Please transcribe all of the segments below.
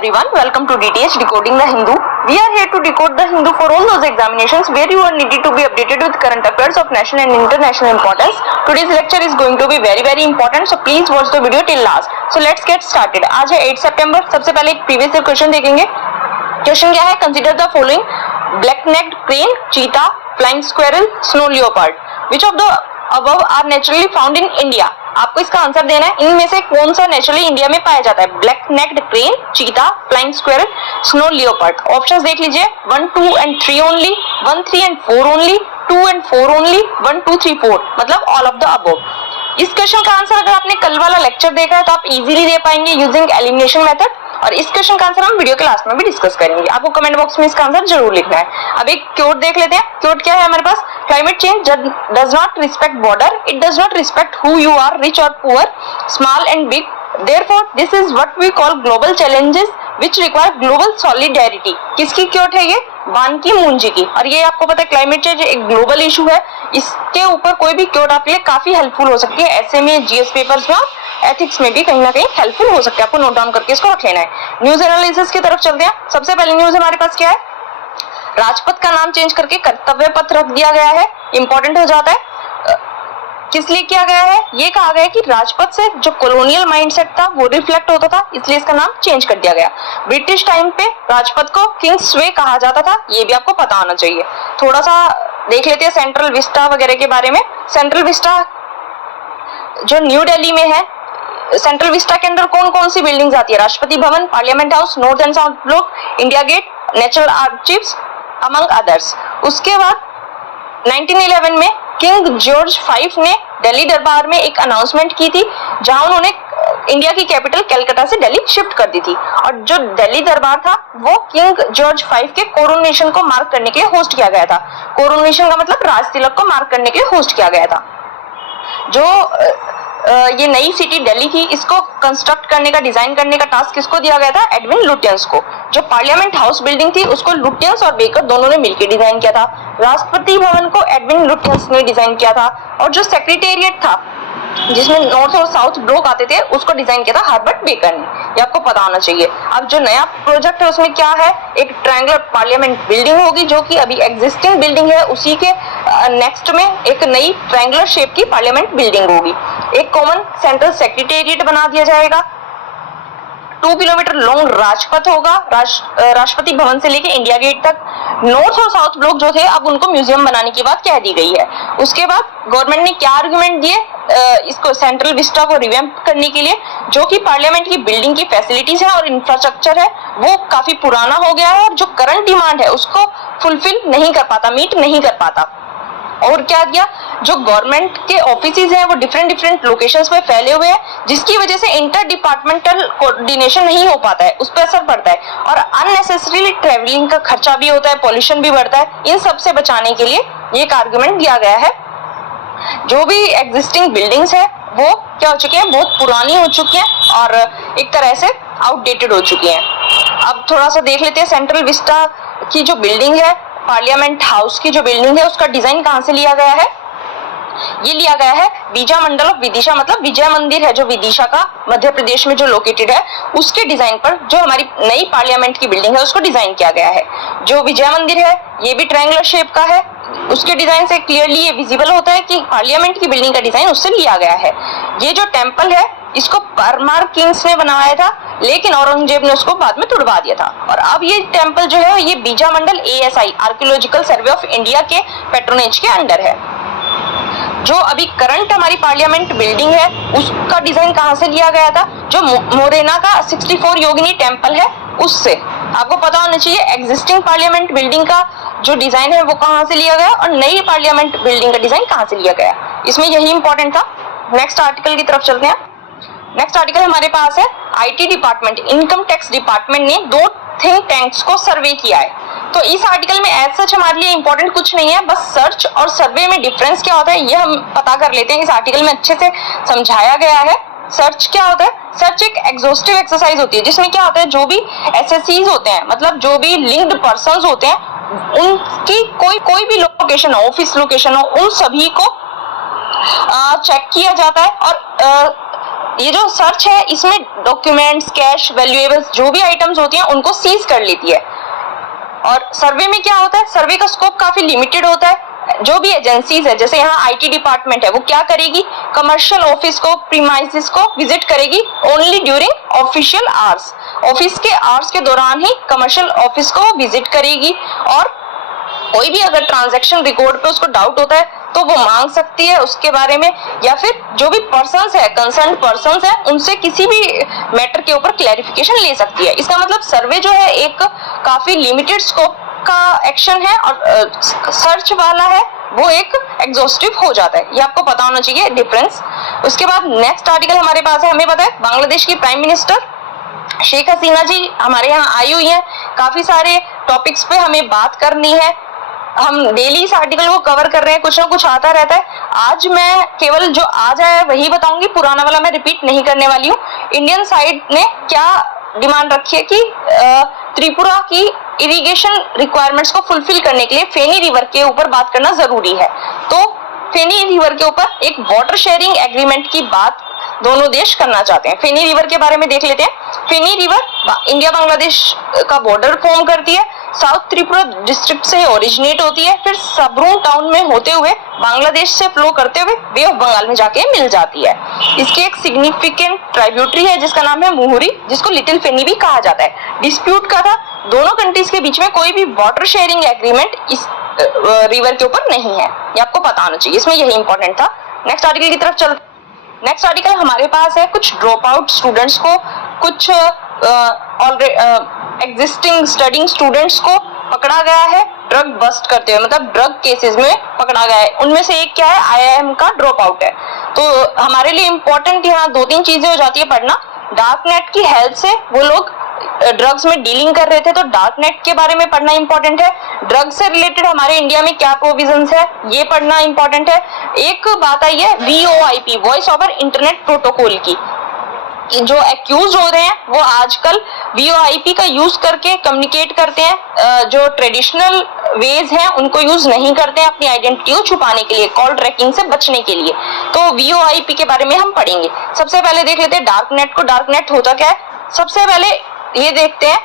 everyone, welcome to DTH Decoding the Hindu. We are here to decode the Hindu for all those examinations where you are needed to be updated with current affairs of national and international importance. Today's lecture is going to be very important, so please watch the video till last. So let's get started. आज है 8 सितंबर. सबसे पहले एक previous year question देखेंगे. Question क्या है? Consider the following: black necked crane, चीता, flying squirrel, snow leopard. Which of the above are naturally found in India? आपको इसका आंसर देना है. इनमें से कौन सा नेचुरली इंडिया में पाया जाता है? ब्लैक नेक्ड क्रेन, चीता, flying squirrel, snow leopard. Options देख लीजिए. 1, 2 and 3 only, 1, 3 and 4 only, 2 and 4 only, 1, 2, 3, 4, मतलब ऑल ऑफ द अबव. इस क्वेश्चन का आंसर अगर आपने कल वाला लेक्चर देखा है तो आप इजीली दे पाएंगे यूजिंग एलिमिनेशन मेथड. और इस क्वेश्चन का आंसर हम वीडियो के लास्ट में भी डिस्कस करेंगे. आपको कमेंट बॉक्स में इसका आंसर जरूर लिखना है. अब एक क्योट देख लेते हैं. क्योट क्या है हमारे पास? Climate change does not respect border, it does not respect who you are, rich or poor, small and big. Therefore, this is what we call global challenges which require global solidarity. किसकी quote है ये? बान की moon जी की. और ये आपको पता है क्लाइमेट चेंज एक ग्लोबल इशू है. इसके ऊपर कोई भी क्योट आपके लिए काफी हेल्पफुल हो सकती है. ऐसे में जीएस पेपर्स में और एथिक्स में भी कहीं ना कहीं हेल्पफुल हो सकते हैं. आपको नोट डाउन करके इसको रख लेना है. न्यूज एनालिसिस की तरफ चलते हैं. सबसे पहले न्यूज हमारे पास क्या है? राजपथ का नाम चेंज करके कर्तव्य पथ रख दिया गया है. इंपॉर्टेंट हो जाता है. किस लिए किया गया है? ये कहा गया है कि राजपथ से जो कॉलोनियल माइंडसेट था वो रिफ्लेक्ट होता था, इसलिए इसका नाम चेंज कर दिया गया. ब्रिटिश टाइम पे राजपथ को किंग्स वे कहा जाता था, ये भी आपको पता होना चाहिए. थोड़ा सा देख लेते हैं सेंट्रल विस्टा वगैरह के बारे में. सेंट्रल विस्टा जो न्यू दिल्ली में है, सेंट्रल विस्टा के अंदर कौन कौन सी बिल्डिंग्स आती है? Rashtrapati Bhavan, parliament house, north and south block, India gate, national archives, among others. उसके बाद 1911 में किंग जॉर्ज V ने दिल्ली दरबार में एक अनाउंसमेंट की थी जहां उन्होंने इंडिया की कैपिटल कलकत्ता से दिल्ली शिफ्ट कर दी थी. और जो दिल्ली दरबार था वो किंग जॉर्ज V के कोरोनेशन को मार्क करने के लिए होस्ट किया गया था. कोरोनेशन का मतलब राज तिलक को मार्क करने के लिए होस्ट किया गया था. जो ये नई सिटी दिल्ली थी, इसको कंस्ट्रक्ट करने का, डिजाइन करने का टास्क किसको दिया गया था? एडविन लुटियंस को. जो पार्लियामेंट हाउस बिल्डिंग थी उसको लुटियंस और बेकर दोनों ने मिलकर डिजाइन किया था. राष्ट्रपति भवन को एडविन लुटियंस ने डिजाइन किया था. और जो सेक्रेटेरिएट था जिसमें नॉर्थ और साउथ ब्लॉक आते थे उसको डिजाइन किया था हर्बर्ट बेकर ने. ये आपको पता होना चाहिए. अब जो नया प्रोजेक्ट है उसमें क्या है? एक ट्रायंगुलर पार्लियामेंट बिल्डिंग होगी जो कि अभी एग्जिस्टिंग बिल्डिंग है, उसी के नेक्स्ट में एक नई ट्रायंगुलर शेप की पार्लियामेंट बिल्डिंग होगी. एक कॉमन सेंट्रल सेक्रेटेरिएट बना दिया जाएगा. 2 किलोमीटर लॉन्ग राजपथ होगा राष्ट्रपति भवन से लेके इंडिया गेट तक. नॉर्थ और साउथ ब्लॉक जो थे अब उनको म्यूजियम बनाने की बात कह दी गई है. उसके बाद गवर्नमेंट ने क्या आर्गुमेंट दिए इसको सेंट्रल विस्टा को रिवैम्प करने के लिए? जो कि पार्लियामेंट की बिल्डिंग की फैसिलिटीज है और इंफ्रास्ट्रक्चर है वो काफी पुराना हो गया है और जो करंट डिमांड है उसको फुलफिल नहीं कर पाता, मीट नहीं कर पाता. और क्या किया? जो गवर्नमेंट के ऑफिसेज हैं वो डिफरेंट लोकेशंस पे फैले हुए हैं, जिसकी वजह से इंटर डिपार्टमेंटल कोऑर्डिनेशन नहीं हो पाता है, उस पर असर पड़ता है और अननेसेसरीली ट्रैवलिंग का खर्चा भी होता है, पॉल्यूशन भी बढ़ता है. इन सब से बचाने के लिए ये एक आर्गुमेंट दिया गया है. जो भी एग्जिस्टिंग बिल्डिंग्स है वो क्या हो चुकी हैं? बहुत पुरानी हो चुकी हैं और एक तरह से आउटडेटेड हो चुकी हैं. अब थोड़ा सा देख लेते हैं सेंट्रल विस्टा की जो बिल्डिंग है, पार्लियामेंट हाउस की जो बिल्डिंग है उसका डिजाइन कहां से लिया गया है? ये लिया गया है बीजा मंडल ऑफ विदिशा, मतलब विजय मंदिर है जो विदिशा का मध्य प्रदेश में जो लोकेटेड है उसके डिजाइन पर जो हमारी नई पार्लियामेंट की बिल्डिंग है उसको डिजाइन किया गया है. जो विजय मंदिर है ये भी ट्रायंगुलर शेप का है. उसके डिजाइन से क्लियरली ये विजिबल होता है कि पार्लियामेंट की बिल्डिंग का डिजाइन उससे लिया गया है. ये जो टेम्पल है इसको परमार किंग्स ने बनाया था लेकिन औरंगजेब ने उसको बाद में तुड़वा दिया था. और अब ये टेम्पल जो है ये बीजा मंडल ASI archaeological survey of India के पेट्रोनेज के अंडर है. जो अभी करंट हमारी पार्लियामेंट बिल्डिंग है उसका डिजाइन कहां से लिया गया था? जो मोरेना का 64 योगिनी टेम्पल है उससे. आपको पता होना चाहिए एग्जिस्टिंग पार्लियामेंट बिल्डिंग का जो डिजाइन है वो कहां से लिया गया और नई पार्लियामेंट बिल्डिंग का डिजाइन कहां से लिया गया. इसमें यही इंपॉर्टेंट था. नेक्स्ट आर्टिकल की तरफ चलते हैं. नेक्स्ट आर्टिकल हमारे पास है IT department, income tax department ने 2 थिंक टैंक्स को सर्वे किया है. तो इस आर्टिकल में एज सच हमारे लिए इंपॉर्टेंट कुछ नहीं है, बस सर्च और सर्वे में डिफरेंस क्या होता है ये हम पता कर लेते हैं. इस आर्टिकल में अच्छे से समझाया गया है. सर्च क्या होता है? सर्च एक एग्जॉस्टिव एक्सरसाइज होती है जिसमें क्या होता है जो भी SSCs होते हैं, मतलब जो भी लिंक्ड पर्संस होते हैं उनकी कोई भी लोकेशन हो, ऑफिस लोकेशन हो, उन सभी को चेक किया जाता है और ये जो सर्च है इसमें डॉक्यूमेंट्स, कैश, वैल्यूएबल्स जो भी आइटम्स होती हैं उनको सीज कर लेती है। और सर्वे में क्या होता है, सर्वे का स्कोप काफी लिमिटेड होता है। जो भी एजेंसीज है, जैसे यहाँ आईटी डिपार्टमेंट है, वो क्या करेगी, कमर्शियल ऑफिस को, प्रीमाइसेस को विजिट करेगी only during official hours. Office के आवर्स के दौरान ही कमर्शियल ऑफिस को विजिट करेगी। और कोई भी अगर ट्रांजैक्शन रिकॉर्ड पे उसको डाउट होता है तो वो मांग सकती है उसके बारे में, या फिर जो भी पर्सन्स है, कंसर्न पर्सन्स है, उनसे किसी भी मैटर के ऊपर क्लैरिफिकेशन ले सकती है। इसका मतलब सर्वे जो है एक काफी लिमिटेड स्कोप का एक्शन है और सर्च वाला है वो एक एग्जॉस्टिव हो जाता है। ये आपको पता होना चाहिए डिफरेंस। उसके बाद नेक्स्ट आर्टिकल हमारे पास है, हमें पता है बांग्लादेश की प्राइम मिनिस्टर शेख हसीना जी हमारे यहाँ आई हुई है। काफी सारे टॉपिक्स पे हमें बात करनी है, हम डेली इस आर्टिकल को कवर कर रहे हैं, कुछ ना कुछ आता रहता है। आज मैं केवल जो आज आया है वही बताऊंगी, पुराना वाला मैं रिपीट नहीं करने वाली हूँ। इंडियन साइड ने क्या डिमांड रखी है कि त्रिपुरा की इरिगेशन रिक्वायरमेंट्स को फुलफिल करने के लिए फेनी रिवर के ऊपर बात करना जरूरी है। तो फेनी रिवर के ऊपर एक वाटर शेयरिंग एग्रीमेंट की बात दोनों देश करना चाहते हैं। फेनी रिवर के बारे में देख लेते हैं। फेनी रिवर इंडिया बांग्लादेश का बॉर्डर फॉर्म करती है, साउथ त्रिपुरा डिस्ट्रिक्ट से ओरिजिनेट होती है, फिर सबरूम टाउन में होते हुए बांग्लादेश से फ्लो करते हुए बे ऑफ बंगाल में जाके मिल जाती है। इसकी एक सिग्निफिकेंट ट्राइब्यूटरी है जिसका नाम है मुहुरी, जिसको लिटिल फेनी भी कहा जाता है। डिस्प्यूट का था, दोनों कंट्रीज के बीच में कोई भी वाटर शेयरिंग एग्रीमेंट इस रिवर के ऊपर नहीं है, ये आपको पता होना चाहिए। इसमें यही इंपॉर्टेंट था। नेक्स्ट आर्टिकल की तरफ चलते। नेक्स्ट आर्टिकल हमारे पास है कुछ ड्रॉप आउट स्टूडेंट्स को, कुछ एग्जिस्टिंग स्टडिंग स्टूडेंट्स को पकड़ा गया है ड्रग बस्ट करते हुए, मतलब ड्रग केसेस में पकड़ा गया है। उनमें से एक क्या है, आईआईएम का ड्रॉप आउट है। तो हमारे लिए इंपॉर्टेंट यहाँ 2-3 चीजें हो जाती है पढ़ना। डार्क नेट की हेल्प से वो लोग ड्रग्स में डीलिंग कर रहे थे, तो डार्क नेट के बारे में पढ़ना इंपॉर्टेंट है। ड्रग्स से रिलेटेड हमारे इंडिया में क्या प्रोविजंस है ये पढ़ना इंपॉर्टेंट है। एक बात आई है VoIP, voice over internet protocol की। जो एक्यूज हो रहे हैं वो आजकल VoIP का यूज करके कम्युनिकेट करते हैं, जो ट्रेडिशनल वेज हैं उनको यूज नहीं करते हैं अपनी आइडेंटिटी को छुपाने के लिए, कॉल ट्रैकिंग से बचने के लिए। तो VoIP के बारे में हम पढ़ेंगे। सबसे पहले देख लेते हैं डार्क नेट को। डार्क नेट होता क्या है, सबसे पहले ये देखते हैं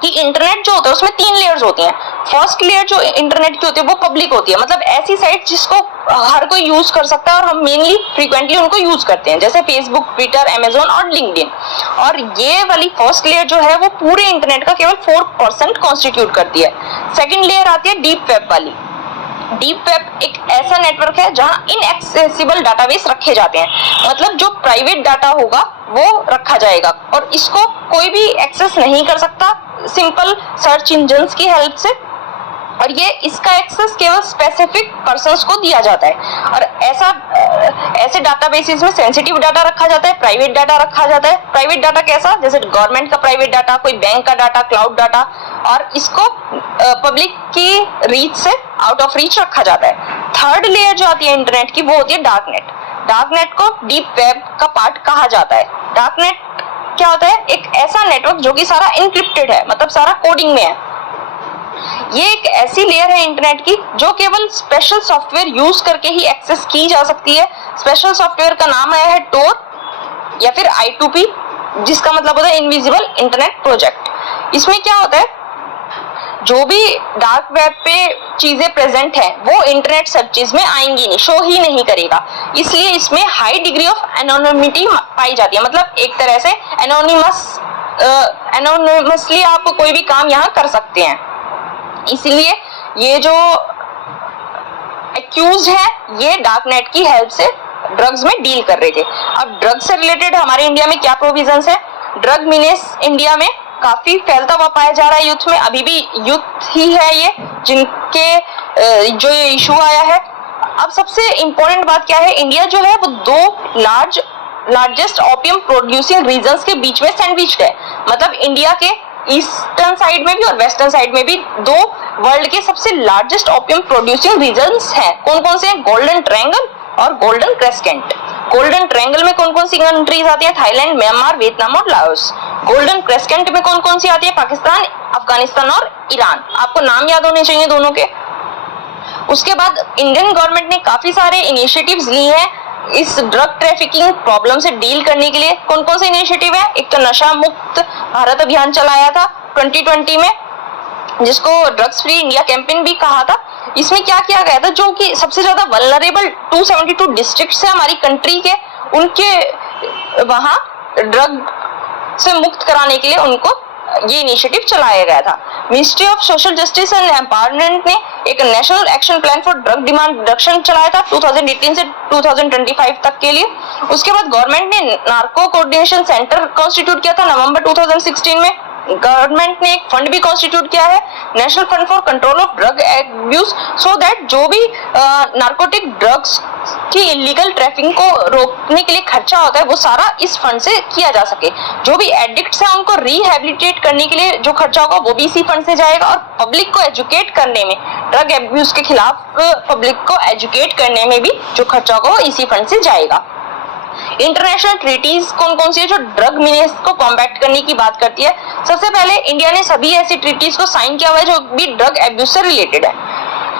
कि इंटरनेट जो होता है उसमें 3 लेयर्स होती हैं। फर्स्ट लेयर जो इंटरनेट की होती है वो पब्लिक होती है, मतलब ऐसी साइट जिसको हर कोई यूज कर सकता है और हम मेनली फ्रीक्वेंटली उनको यूज करते हैं, जैसे फेसबुक, ट्विटर, अमेजोन और लिंक्डइन। और ये वाली फर्स्ट लेयर जो है वो पूरे इंटरनेट का केवल 4% कॉन्स्टिट्यूट करती है। सेकेंड लेयर आती है डीप वेब वाली। डीप वेब एक ऐसा नेटवर्क है जहां इनएक्सेसिबल डाटाबेस रखे जाते हैं, मतलब जो प्राइवेट डाटा होगा वो रखा जाएगा और इसको कोई भी एक्सेस नहीं कर सकता सिंपल सर्च इंजन्स की हेल्प से, और ये इसका एक्सेस केवल स्पेसिफिक पर्संस को दिया जाता है। और ऐसे डाटाबेसेस में सेंसिटिव डाटा रखा जाता है, प्राइवेट डाटा रखा जाता है। प्राइवेट डाटा कैसा, जैसे गवर्नमेंट का प्राइवेट डाटा, कोई बैंक का डाटा, क्लाउड डाटा, और इसको पब्लिक की रीच से आउट ऑफ रीच रखा जाता है। थर्ड लेयर जो आती है इंटरनेट की वो होती है डार्क नेट। डार्क नेट को डीप वेब का पार्ट कहा जाता है। डार्क नेट क्या होता है, एक ऐसा नेटवर्क जो कि सारा इनक्रिप्टेड है, मतलब सारा कोडिंग में है। ये एक ऐसी लेयर है इंटरनेट की जो केवल स्पेशल सॉफ्टवेयर यूज करके ही एक्सेस की जा सकती है। स्पेशल सॉफ्टवेयर का नाम आया है टोर या फिर I2P, जिसका मतलब होता है इनविजिबल इंटरनेट प्रोजेक्ट। इसमें क्या होता है, जो भी डार्क वेब पे चीजें प्रेजेंट हैं वो इंटरनेट सर्चेस में आएंगी नहीं, शो ही नहीं करेगा, इसलिए इसमें हाई डिग्री ऑफ एनोनिमिटी पाई जाती है। मतलब एक तरह से एनोनिमसली आप कोई भी काम यहाँ कर सकते हैं। इसलिए ये जो एक्यूज है ये डार्क नेट की हेल्प से ड्रग्स में डील कर रहे थे। अब ड्रग्स से रिलेटेड हमारे इंडिया में क्या प्रोविजंस है। ड्रग मीनेस इंडिया में काफी फैलता हुआ पाया जा रहा है यूथ में, अभी भी यूथ ही है ये जिनके जो ये इशू आया है। अब सबसे इंपॉर्टेंट बात क्या है, इंडिया जो है वो 2 लार्जेस्ट ओपियम प्रोड्यूसिंग रीजन्स के बीच में सैंडविच्ड है। मतलब इंडिया के ईस्टर्न साइड में भी और वेस्टर्न साइड में भी 2 वर्ल्ड के सबसे लार्जेस्ट ओपियम प्रोड्यूसिंग रीजन्स हैं। कौन कौन से हैं, गोल्डन ट्रायंगल और गोल्डन क्रेस्केंट। गोल्डन ट्रायंगल में कौन कौन सी कंट्रीज आती है, थाईलैंड, म्यांमार, वियतनाम और लाओस। गोल्डन क्रेस्केंट में कौन कौन सी आती है, पाकिस्तान, अफगानिस्तान और ईरान। आपको नाम याद होने चाहिए दोनों के। उसके बाद इंडियन गवर्नमेंट ने काफी सारे इनिशिएटिव्स ली हैं इस ड्रग ट्रैफिकिंग प्रॉब्लम से डील करने के लिए कौन कौन से इनिशिएटिव है? एक तो नशा मुक्त भारत अभियान चलाया था 2020 में, जिसको ड्रग्स फ्री इंडिया कैंपेन भी कहा था। इसमें क्या किया गया था, जो कि सबसे ज्यादा वल्नरेबल 272 डिस्ट्रिक्ट्स है हमारी कंट्री के, उनके वहां ड्रग से मुक्त कराने के लिए उनको ये इनिशिएटिव चलाया गया था। Ministry of social justice and empowerment ने एक national action plan for drug demand reduction चलाया था 2018 से 2025 तक के लिए। उसके बाद गवर्नमेंट ने नार्को कोऑर्डिनेशन सेंटर कॉन्स्टिट्यूट किया था नवंबर 2016 में। गवर्नमेंट ने एक फंड भी कॉन्स्टिट्यूट किया है, national fund for control of drug abuse, so that जो भी नार्कोटिक ड्रग्स की इलीगल ट्रैफिकिंग को रोकने के लिए खर्चा होता है वो सारा इस फंड से किया जा सके। जो भी एडिक्ट्स हैं उनको रिहेबिलिटेट करने के लिए जो खर्चा होगा वो भी इसी फंड से जाएगा, और पब्लिक को एजुकेट करने में, ड्रग एब्यूज के खिलाफ पब्लिक को एजुकेट करने में भी जो खर्चा होगा वो इसी फंड से जाएगा। इंटरनेशनल ट्रीटीज कौन कौन सी है जो ड्रग मीनेस को कॉम्बैट करने की बात करती है? सबसे पहले इंडिया ने सभी ऐसी ट्रीटीज को साइन किया हुआ है जो भी ड्रग एब्यूज से रिलेटेड है।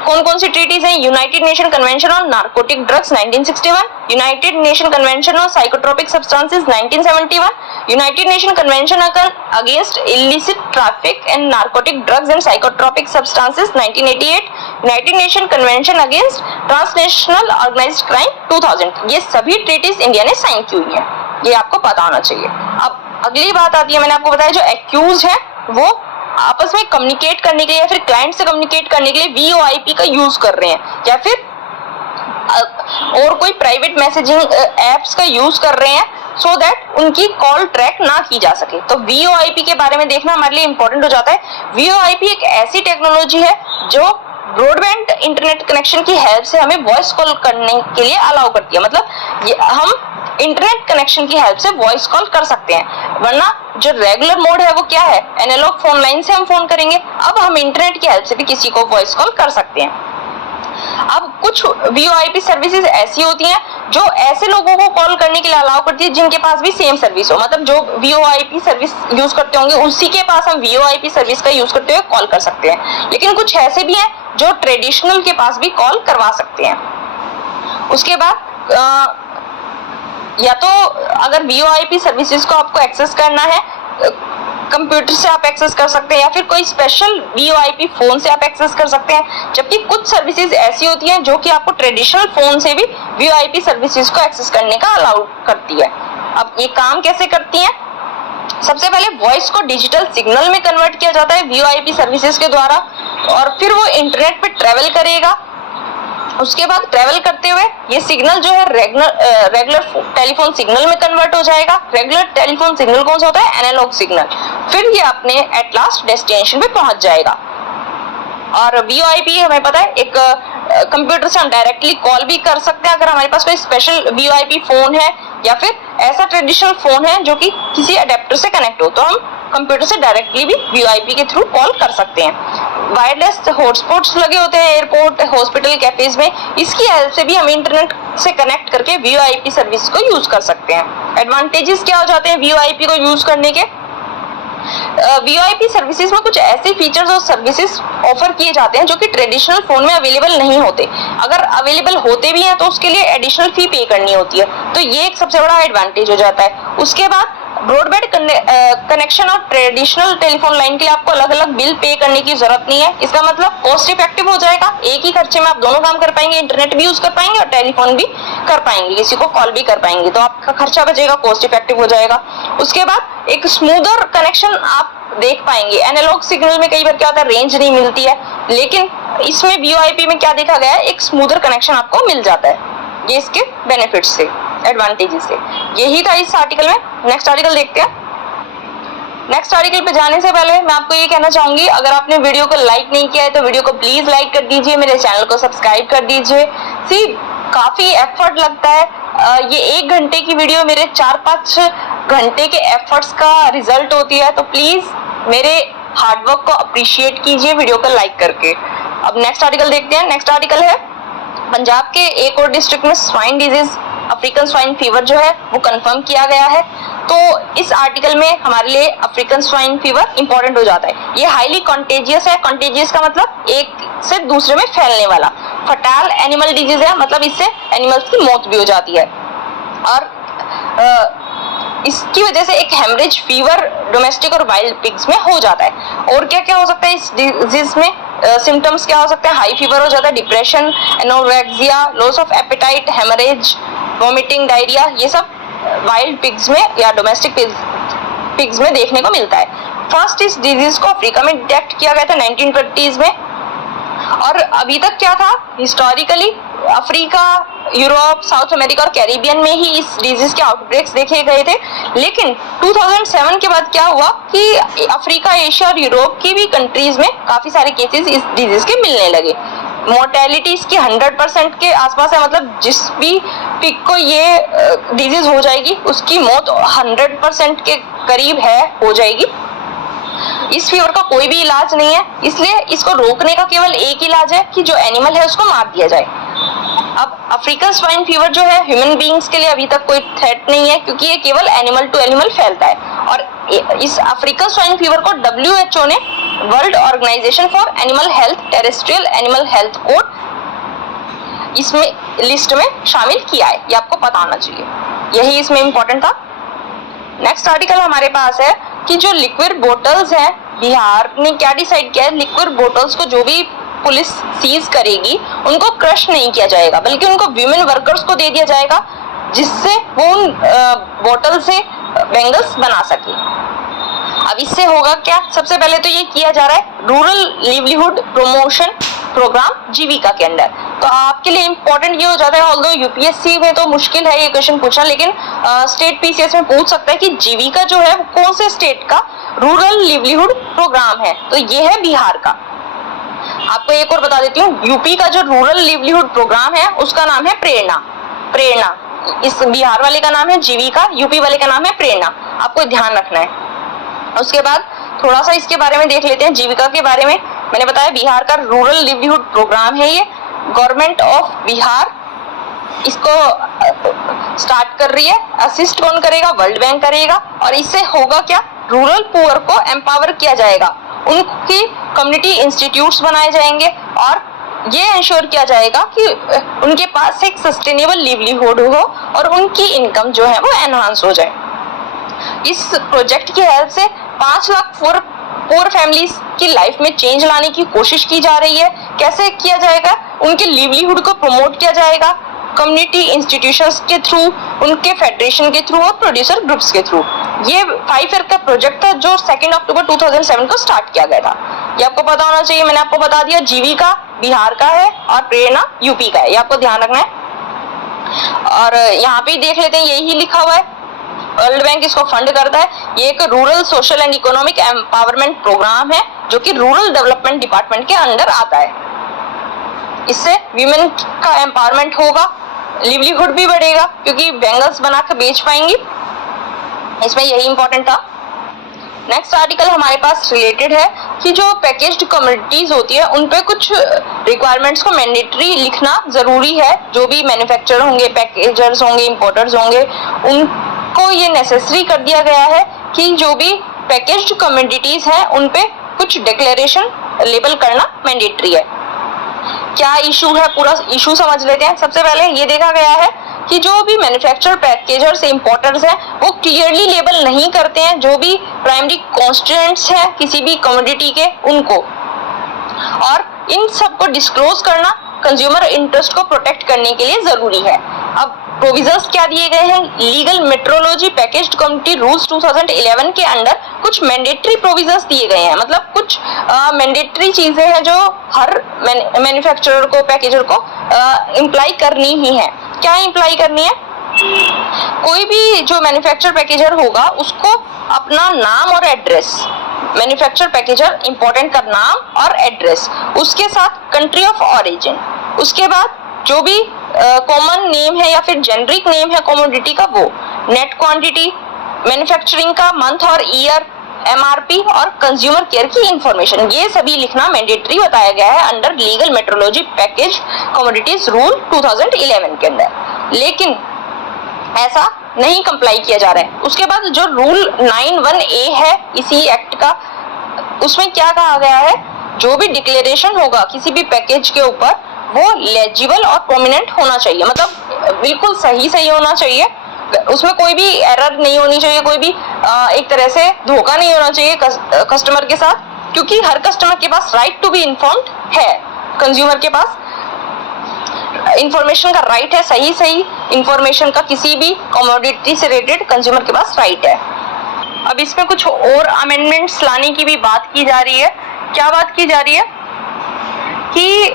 कौन कौन सी ट्रीटीज हैं? United Nation convention on narcotic drugs 1961, United Nation convention on psychotropic substances 1971, United Nation convention against illicit traffic and narcotic drugs and psychotropic substances 1988, United Nation convention against transnational organised crime 2000। ये सभी treaties India ने sign की हुई है, ये आपको पता होना चाहिए। अब अगली बात आती है, मैंने आपको बताया जो एक्यूज है वो आपस में कम्युनिकेट करने के लिए या फिर क्लाइंट से कम्युनिकेट करने के लिए VoIP का यूज कर रहे हैं या फिर और कोई प्राइवेट मैसेजिंग एप्स का यूज कर रहे हैं सो दैट उनकी कॉल ट्रैक ना की जा सके। तो VoIP के बारे में देखना हमारे लिए इंपॉर्टेंट हो जाता है। VoIP एक ऐसी टेक्नोलॉजी है जो ब्रॉडबैंड इंटरनेट कनेक्शन की हेल्प से हमें वॉइस कॉल करने के लिए अलाउ करती है। मतलब हम इंटरनेट कनेक्शन की हेल्प से वॉइस कॉल कर सकते हैं, वरना जो रेगुलर मोड है वो क्या है, एनालॉग फोन लाइन से हम फोन करेंगे। अब हम इंटरनेट की हेल्प से भी किसी को वॉइस कॉल कर सकते हैं। अब कुछ VoIP सर्विसेज ऐसी होती हैं जो ऐसे लोगों को कॉल करने के लिए अलाउ करती है जिनके पास भी सेम सर्विस हो, मतलब जो VoIP सर्विस यूज करते होंगे उसी के पास हम VoIP सर्विस का यूज करते हुए कॉल कर सकते हैं। लेकिन कुछ ऐसे भी हैं जो ट्रेडिशनल के पास भी कॉल करवा सकते हैं। उसके बाद या तो अगर VoIP सर्विसेज को आपको एक्सेस करना है कंप्यूटर से आप एक्सेस कर सकते हैं या फिर कोई स्पेशल VoIP फोन से आप एक्सेस कर सकते हैं, जबकि कुछ सर्विसेज ऐसी होती हैं जो कि आपको ट्रेडिशनल फोन से भी VoIP सर्विसेज को एक्सेस करने का अलाउ करती है। अब ये काम कैसे करती हैं? सबसे पहले वॉइस को डिजिटल सिग्नल में कन्वर्ट किया जाता है VoIP सर्विसेज के द्वारा, और फिर वो इंटरनेट पे ट्रेवल करेगा। उसके बाद ट्रेवल करते हुए ये सिग्नल जो है रेगुलर टेलीफोन सिग्नल में कन्वर्ट हो जाएगा। रेगुलर टेलीफोन सिग्नल कौन सा होता है? Analogue signal. फिर ये अपने एट लास्ट डेस्टिनेशन पे पहुंच जाएगा। और VoIP हमें पता है एक कंप्यूटर से हम डायरेक्टली कॉल भी कर सकते हैं अगर हमारे पास कोई स्पेशल VoIP फोन है या फिर ऐसा ट्रेडिशनल फोन है जो कि किसी अडेप्टर से कनेक्ट हो, तो हम कंप्यूटर से डायरेक्टली भी VoIP के थ्रू कॉल कर सकते हैं। वायरलेस हॉटस्पॉट्स लगे होते हैं एयरपोर्ट, हॉस्पिटल, कैफेज में, इसकी हेल्प से भी हम इंटरनेट से कनेक्ट करके VoIP सर्विस को यूज कर सकते हैं। एडवांटेजेस क्या हो जाते हैं VoIP को यूज करने के? VoIP सर्विसेज में कुछ ऐसे फीचर्स और सर्विसेज ऑफर किए जाते हैं जो कि ट्रेडिशनल फोन में अवेलेबल नहीं होते। अगर अवेलेबल होते भी हैं तो उसके लिए एडिशनल फी पे करनी होती है, तो ये एक सबसे बड़ा एडवांटेज हो जाता है। उसके बाद ब्रॉडबैंड कनेक्शन और ट्रेडिशनल टेलीफोन लाइन के लिए आपको अलग अलग बिल पे करने की जरूरत नहीं है। इसका मतलब कॉस्ट इफेक्टिव हो जाएगा, एक ही खर्चे में आप दोनों काम कर पाएंगे, इंटरनेट भी यूज कर पाएंगे और टेलीफोन भी कर पाएंगे, किसी को कॉल भी कर पाएंगे, तो आपका खर्चा बचेगा, कॉस्ट इफेक्टिव हो जाएगा। उसके बाद एक स्मूदर कनेक्शन आप देख पाएंगे। एनालॉग सिग्नल में कई बार क्या होता है, रेंज नहीं मिलती है, लेकिन इसमें VoIP में क्या देखा गया है, एक स्मूदर कनेक्शन आपको मिल जाता है। ये इसके बेनिफिट्स थे, एडवांटेजेस थे। यही था इस आर्टिकल में। नेक्स्ट आर्टिकल देखते हैं। नेक्स्ट आर्टिकल पे जाने से पहले मैं आपको ये कहना चाहूंगी, अगर आपने वीडियो को लाइक नहीं किया है तो वीडियो को प्लीज लाइक कर दीजिए, मेरे चैनल को सब्सक्राइब कर दीजिए। काफी एफर्ट लगता है, ये 1 घंटे की वीडियो मेरे 4-5 घंटे के एफर्ट्स का रिजल्ट होती है, तो प्लीज मेरे हार्डवर्क को अप्रिशिएट कीजिए वीडियो को लाइक करके। अब नेक्स्ट आर्टिकल देखते हैं। नेक्स्ट आर्टिकल है, पंजाब के एक और डिस्ट्रिक्ट में swine disease, African swine fever जो है वो कंफर्म किया गया है। तो इस आर्टिकल में हमारे लिए अफ्रीकन स्वाइन फीवर इंपॉर्टेंट हो जाता है। ये हाईली कंटेजियस है। कंटेजियस का मतलब एक से दूसरे में फैलने वाला। फटाल एनिमल डिजीज है, मतलब इससे एनिमल्स की मौत भी हो जाती है। और इसकी वजह से एक हेमरेज फीवर डोमेस्टिक और वाइल्ड पिग्स में हो जाता है। और क्या क्या हो सकता है इस डिजीज में? सिम्टम्स क्या हो सकते हैं? हाई फीवर हो जाता है, depression, anorexia, loss of appetite, haemorrhage, vomiting, diarrhoea, ये सब वाइल्ड पिग्स में या डोमेस्टिक पिग्स में देखने को मिलता है। फर्स्ट इस डिजीज को अफ्रीका में डिटेक्ट किया गया था 1920s में। और अभी तक क्या था, historically Africa, Europe, south America और कैरिबियन में ही इस डिजीज के आउटब्रेक्स देखे गए थे। लेकिन 2007 के बाद क्या हुआ कि अफ्रीका, एशिया और यूरोप की भी कंट्रीज में काफी सारे केसेस इस डिजीज के मिलने लगे। मोर्टेलिटी इसकी 100% के आसपास है, मतलब जिस भी पिग को ये डिजीज हो जाएगी उसकी मौत 100% के करीब है, हो जाएगी। इस फीवर का कोई भी इलाज नहीं है, इसलिए इसको रोकने का केवल एक इलाज है कि जो एनिमल है उसको मार दिया जाए। अब अफ्रीकन स्वाइन फीवर जो है ह्यूमन बीइंग्स के लिए अभी तक कोई थ्रेट नहीं है, क्योंकि ये केवल एनिमल टू एनिमल फैलता है। और इस अफ्रीकन स्वाइन फीवर को WHO ने world organisation for animal health terrestrial animal health code इसमें लिस्ट में शामिल किया है, ये आपको पता होना चाहिए, यही इसमें इंपॉर्टेंट था। नेक्स्ट आर्टिकल हमारे पास है कि जो लिक्विड बोटल्स हैं, बिहार ने क्या डिसाइड किया है, लिक्विड बोटल्स को जो भी पुलिस सीज करेगी उनको क्रश नहीं किया जाएगा, बल्कि उनको वीमेन वर्कर्स को दे दिया जाएगा, जिससे वो उन बोतल से बैंगल्स बना सके। अब इससे होगा क्या? सबसे पहले तो ये किया जा रहा है रूरल लिवलीहुड प्रमोशन प्रोग्राम जीविका के अंडर। तो आपके लिए इंपॉर्टेंट ये हो जाता है, ऑल्दो यूपीएससी में तो मुश्किल है ये क्वेश्चन पूछना, लेकिन स्टेट पीसीएस में पूछ सकता है कि जीविका जो है वो कौन से स्टेट का रूरल लिवलीहुड प्रोग्राम है, तो ये है बिहार का। आपको एक और बता देती हूँ, यूपी का जो रूरल लिवलीहुड प्रोग्राम है उसका नाम है प्रेरणा। प्रेरणा, इस बिहार वाले का नाम है जीविका, यूपी वाले का नाम है प्रेरणा, आपको ध्यान रखना है। उसके बाद थोड़ा सा इसके बारे में देख लेते हैं, जीविका के बारे में। मैंने बताया बिहार का रूरल लिवलीहुड प्रोग्राम है ये, गवर्नमेंट ऑफ बिहार इसको स्टार्ट कर रही है। असिस्ट कौन करेगा? वर्ल्ड बैंक करेगा। और इससे होगा क्या? रूरल पुअर को एम्पावर किया जाएगा, उनकी कम्युनिटी इंस्टीट्यूट्स बनाए जाएंगे और ये इंश्योर किया जाएगा कि उनके पास एक सस्टेनेबल लिवलीहुड हो और उनकी इनकम जो है वो एनहांस हो जाए। इस प्रोजेक्ट की हेल्प से 5 लाख पुअर फैमिलीज की लाइफ में चेंज लाने की कोशिश की जा रही है। कैसे किया जाएगा? उनके लिवलीहुड को प्रमोट किया जाएगा कम्युनिटी इंस्टीट्यूशंस के थ्रू, उनके फेडरेशन के थ्रू और प्रोड्यूसर ग्रुप्स के थ्रू। ये 5 ईयर का प्रोजेक्ट था जो 2 अक्टूबर 2007 को स्टार्ट किया गया था। ये आपको पता होना चाहिए, मैंने आपको बता दिया। जीविका बिहार का है और प्रेरणा यूपी का है, ये आपको ध्यान रखना है। और यहाँ पे देख लेते हैं, यही लिखा हुआ है, वर्ल्ड बैंक इसको फंड करता है। ये एक rural social and economic empowerment programme है जो कि रूरल डेवलपमेंट डिपार्टमेंट के अंडर आता है। इससे वीमेन का एम्पावरमेंट होगा, लिवलीहुड भी बढ़ेगा क्योंकि बैंगल्स बना के बेच पाएंगी। इसमें यही इंपॉर्टेंट था। नेक्स्ट आर्टिकल हमारे पास रिलेटेड है कि जो पैकेज्ड कमोडिटीज होती है उन पे कुछ रिक्वायरमेंट्स को मैंडेटरी लिखना जरूरी है। जो भी मैन्युफैक्चरर होंगे, पैकेजर्स होंगे, इंपोर्टर्स होंगे, उनको ये नेसेसरी कर दिया गया है कि जो भी पैकेज्ड कमोडिटीज हैं उन पे कुछ डिक्लेरेशन लेबल करना मैंडेटरी है। क्या इशू है, पूरा इशू समझ लेते हैं। सबसे पहले ये देखा गया है कि जो भी मैन्युफैक्चरर, पैकेजर्स, इंपोर्टर्स हैं वो क्लियरली लेबल नहीं करते हैं जो भी प्राइमरी कॉन्स्टिट्यूएंट्स हैं किसी भी कमोडिटी के उनको, और इन सबको डिस्क्लोज करना कंज्यूमर इंटरेस्ट को प्रोटेक्ट करने के लिए जरूरी है। अब प्रोविजंस क्या दिए गए हैं? Legal metrology packaged commodity rules 2011 के अंडर कुछ मैंडेटरी प्रोविजंस दिए गए हैं, मतलब कुछ मैंडेटरी चीजें हैं जो हर मैन्युफैक्चरर को, पैकेजर को इम्प्लाई करनी ही है। क्या इम्प्लाई करनी है? कोई भी जो मैन्युफैक्चर पैकेजर होगा उसको अपना नाम और एड्रेस, मैन्युफैक्चर पैकेजर इंपॉर्टेंट का नाम और एड्रेस, उसके साथ कंट्री ऑफ ऑरिजिन, उसके बाद जो भी कॉमन नेम है या फिर जेनरिक नेम है कमोडिटी का वो, नेट क्वांटिटी, मैन्युफैक्चरिंग का मंथ और ईयर, एमआरपी और कंज्यूमर केयर की इंफॉर्मेशन, ये सभी लिखना मैंडेटरी बताया गया है under legal metrology package commodities rule 2011 के अंदर। लेकिन ऐसा नहीं कंप्लाई किया जा रहा है। उसके बाद जो रूल 91A है इसी एक्ट का, उसमें क्या कहा गया है? जो भी डिक्लेरेशन होगा किसी भी पैकेज के ऊपर वो लेजिबल और प्रोमिनेंट होना चाहिए, मतलब बिल्कुल सही होना चाहिए, उसमें कोई भी एरर नहीं होनी चाहिए, कोई भी एक तरह से धोखा नहीं होना चाहिए कस्टमर के साथ, क्योंकि हर कस्टमर के पास राइट टू बी इन्फॉर्म्ड है, कंज्यूमर के पास इंफॉर्मेशन का राइट है, सही इंफॉर्मेशन का किसी भी कमोडिटी से रिलेटेड कंज्यूमर के पास राइट है। अब इसमें कुछ और अमेंडमेंट्स लाने की भी बात की जा रही है। क्या बात की जा रही है कि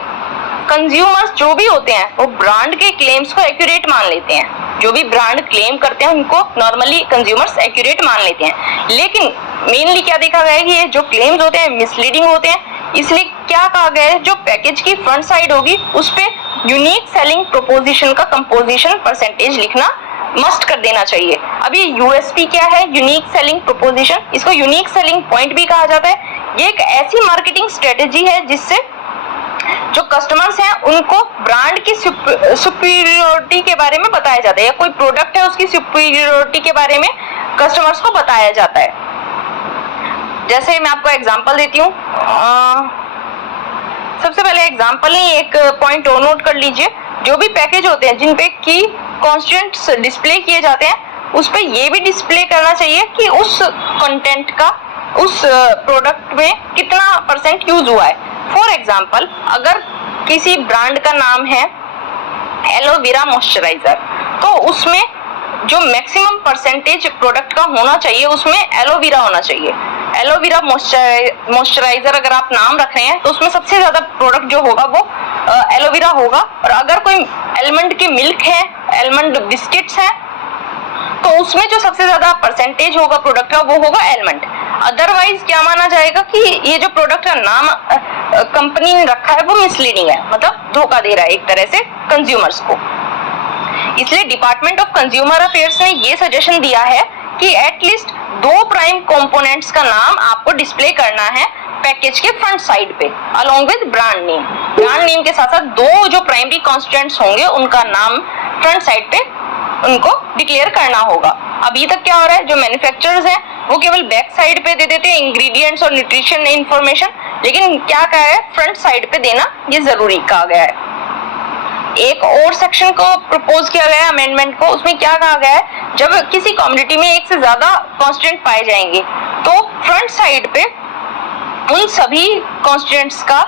कंज्यूमर्स जो भी होते हैं वो ब्रांड के क्लेम्स को एक्यूरेट मान लेते हैं, जो भी ब्रांड क्लेम करते हैं उनको नॉर्मली कंज्यूमर्स एक्यूरेट मान लेते हैं, लेकिन मेनली क्या देखा गया है कि ये जो क्लेम्स होते हैं मिसलीडिंग होते हैं, इसलिए क्या कहा गया है जो पैकेज की फ्रंट साइड होगी उस पे यूनिक सेलिंग प्रोपोजिशन का कंपोजिशन परसेंटेज लिखना मस्ट कर देना चाहिए। अब ये यूएसपी क्या है, यूनिक सेलिंग प्रोपोजिशन, इसको यूनिक सेलिंग पॉइंट भी कहा जाता है। ये एक ऐसी मार्केटिंग स्ट्रेटेजी है जिससे जो कस्टमर्स हैं उनको ब्रांड की सुपीरियोरिटी के बारे में बताया जाता है, या कोई प्रोडक्ट है उसकी सुपीरियोरिटी के बारे में कस्टमर्स को बताया जाता है। जैसे मैं आपको एग्जांपल देती हूँ, सबसे पहले एग्जांपल नहीं, एक पॉइंट और नोट कर लीजिए। जो भी पैकेज होते हैं जिन पे की कॉन्स्टेंट्स डिस्प्ले किए जाते हैं उस पे ये भी डिस्प्ले करना चाहिए कि उस कंटेंट का उस प्रोडक्ट में कितना परसेंट यूज हुआ है। फॉर एग्जांपल, अगर किसी ब्रांड का नाम है एलोवेरा मॉइस्चराइजर, तो उसमें जो मैक्सिमम परसेंटेज प्रोडक्ट का होना चाहिए उसमें एलोवेरा होना चाहिए। एलोवेरा मॉइस्चराइजर अगर आप नाम रख रहे हैं तो उसमें सबसे ज्यादा प्रोडक्ट जो होगा वो एलोवेरा होगा। और अगर कोई एलमंड के मिल्क है, एलमंड बिस्किट्स हैं, तो उसमें जो सबसे ज्यादा परसेंटेज होगा प्रोडक्ट का वो होगा एलमंड। अदरवाइज क्या माना जाएगा कि ये जो प्रोडक्ट का नाम कंपनी ने रखा है वो मिसलीडिंग है, मतलब धोखा दे रहा है एक तरह से कंज्यूमर्स को। इसलिए डिपार्टमेंट ऑफ कंज्यूमर अफेयर्स ने ये सजेशन दिया है कि एटलीस्ट 2 प्राइम कंपोनेंट्स का नाम आपको डिस्प्ले करना है पैकेज के फ्रंट साइड पे along with brand name. Brand name के साथ साथ 2 जो प्राइमरी कॉन्स्टेंट्स होंगे उनका नाम फ्रंट साइड पे उनको डिक्लेयर करना होगा। अभी तक क्या हो रहा है, जो मैन्युफैक्चरर्स हैं वो केवल बैक साइड पे दे देते हैं इंग्रेडिएंट्स और न्यूट्रिशन इंफॉर्मेशन, लेकिन क्या कहा है फ्रंट साइड पे देना ये जरूरी कहा गया है। एक और सेक्शन को प्रपोज किया गया है अमेंडमेंट को, उसमें क्या कहा गया है, जब किसी कमोडिटी में एक से ज्यादा कांस्टेंट पाए जाएंगे तो फ्रंट साइड पे उन सभी कांस्टेंट्स का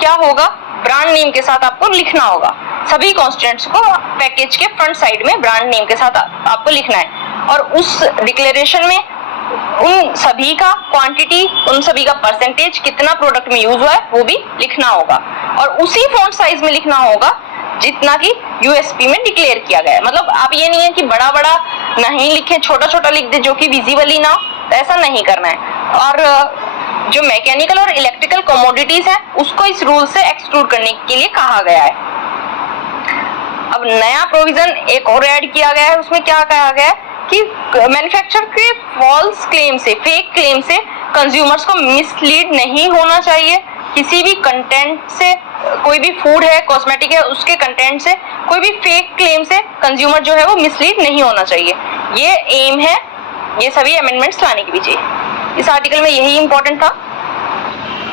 क्या होगा, ब्रांड नेम के साथ आपको लिखना होगा। सभी कांस्टेंट्स को पैकेज के फ्रंट साइड में ब्रांड नेम के साथ आपको लिखना है, और उस डिक्लेरेशन में उन सभी का क्वांटिटी, उन सभी का परसेंटेज, कितना प्रोडक्ट में यूज हुआ है वो भी लिखना होगा, और उसी फॉन्ट साइज में लिखना होगा जितना कि यूएसपी में डिक्लेयर किया गया है। मतलब आप ये नहीं है कि बड़ा बड़ा नहीं लिखे, छोटा छोटा लिख दे जो कि विजिबल ही ना हो, ऐसा नहीं करना है। और जो मैकेनिकल और इलेक्ट्रिकल कमोडिटीज है उसको इस रूल से एक्सक्लूड करने के लिए कहा गया है। अब नया प्रोविजन एक और ऐड किया गया है, उसमें क्या कहा गया है कि मैन्युफैक्चरर के फॉल्स क्लेम से, फेक क्लेम से कंज्यूमर्स को मिसलीड नहीं होना चाहिए। किसी भी कंटेंट से, कोई भी फूड है, कॉस्मेटिक है, उसके कंटेंट से कोई भी फेक क्लेम से कंज्यूमर जो है वो मिसलीड नहीं होना चाहिए। ये एम है ये सभी अमेंडमेंट्स लाने की भी चाहिए। इस आर्टिकल में यही इंपॉर्टेंट था।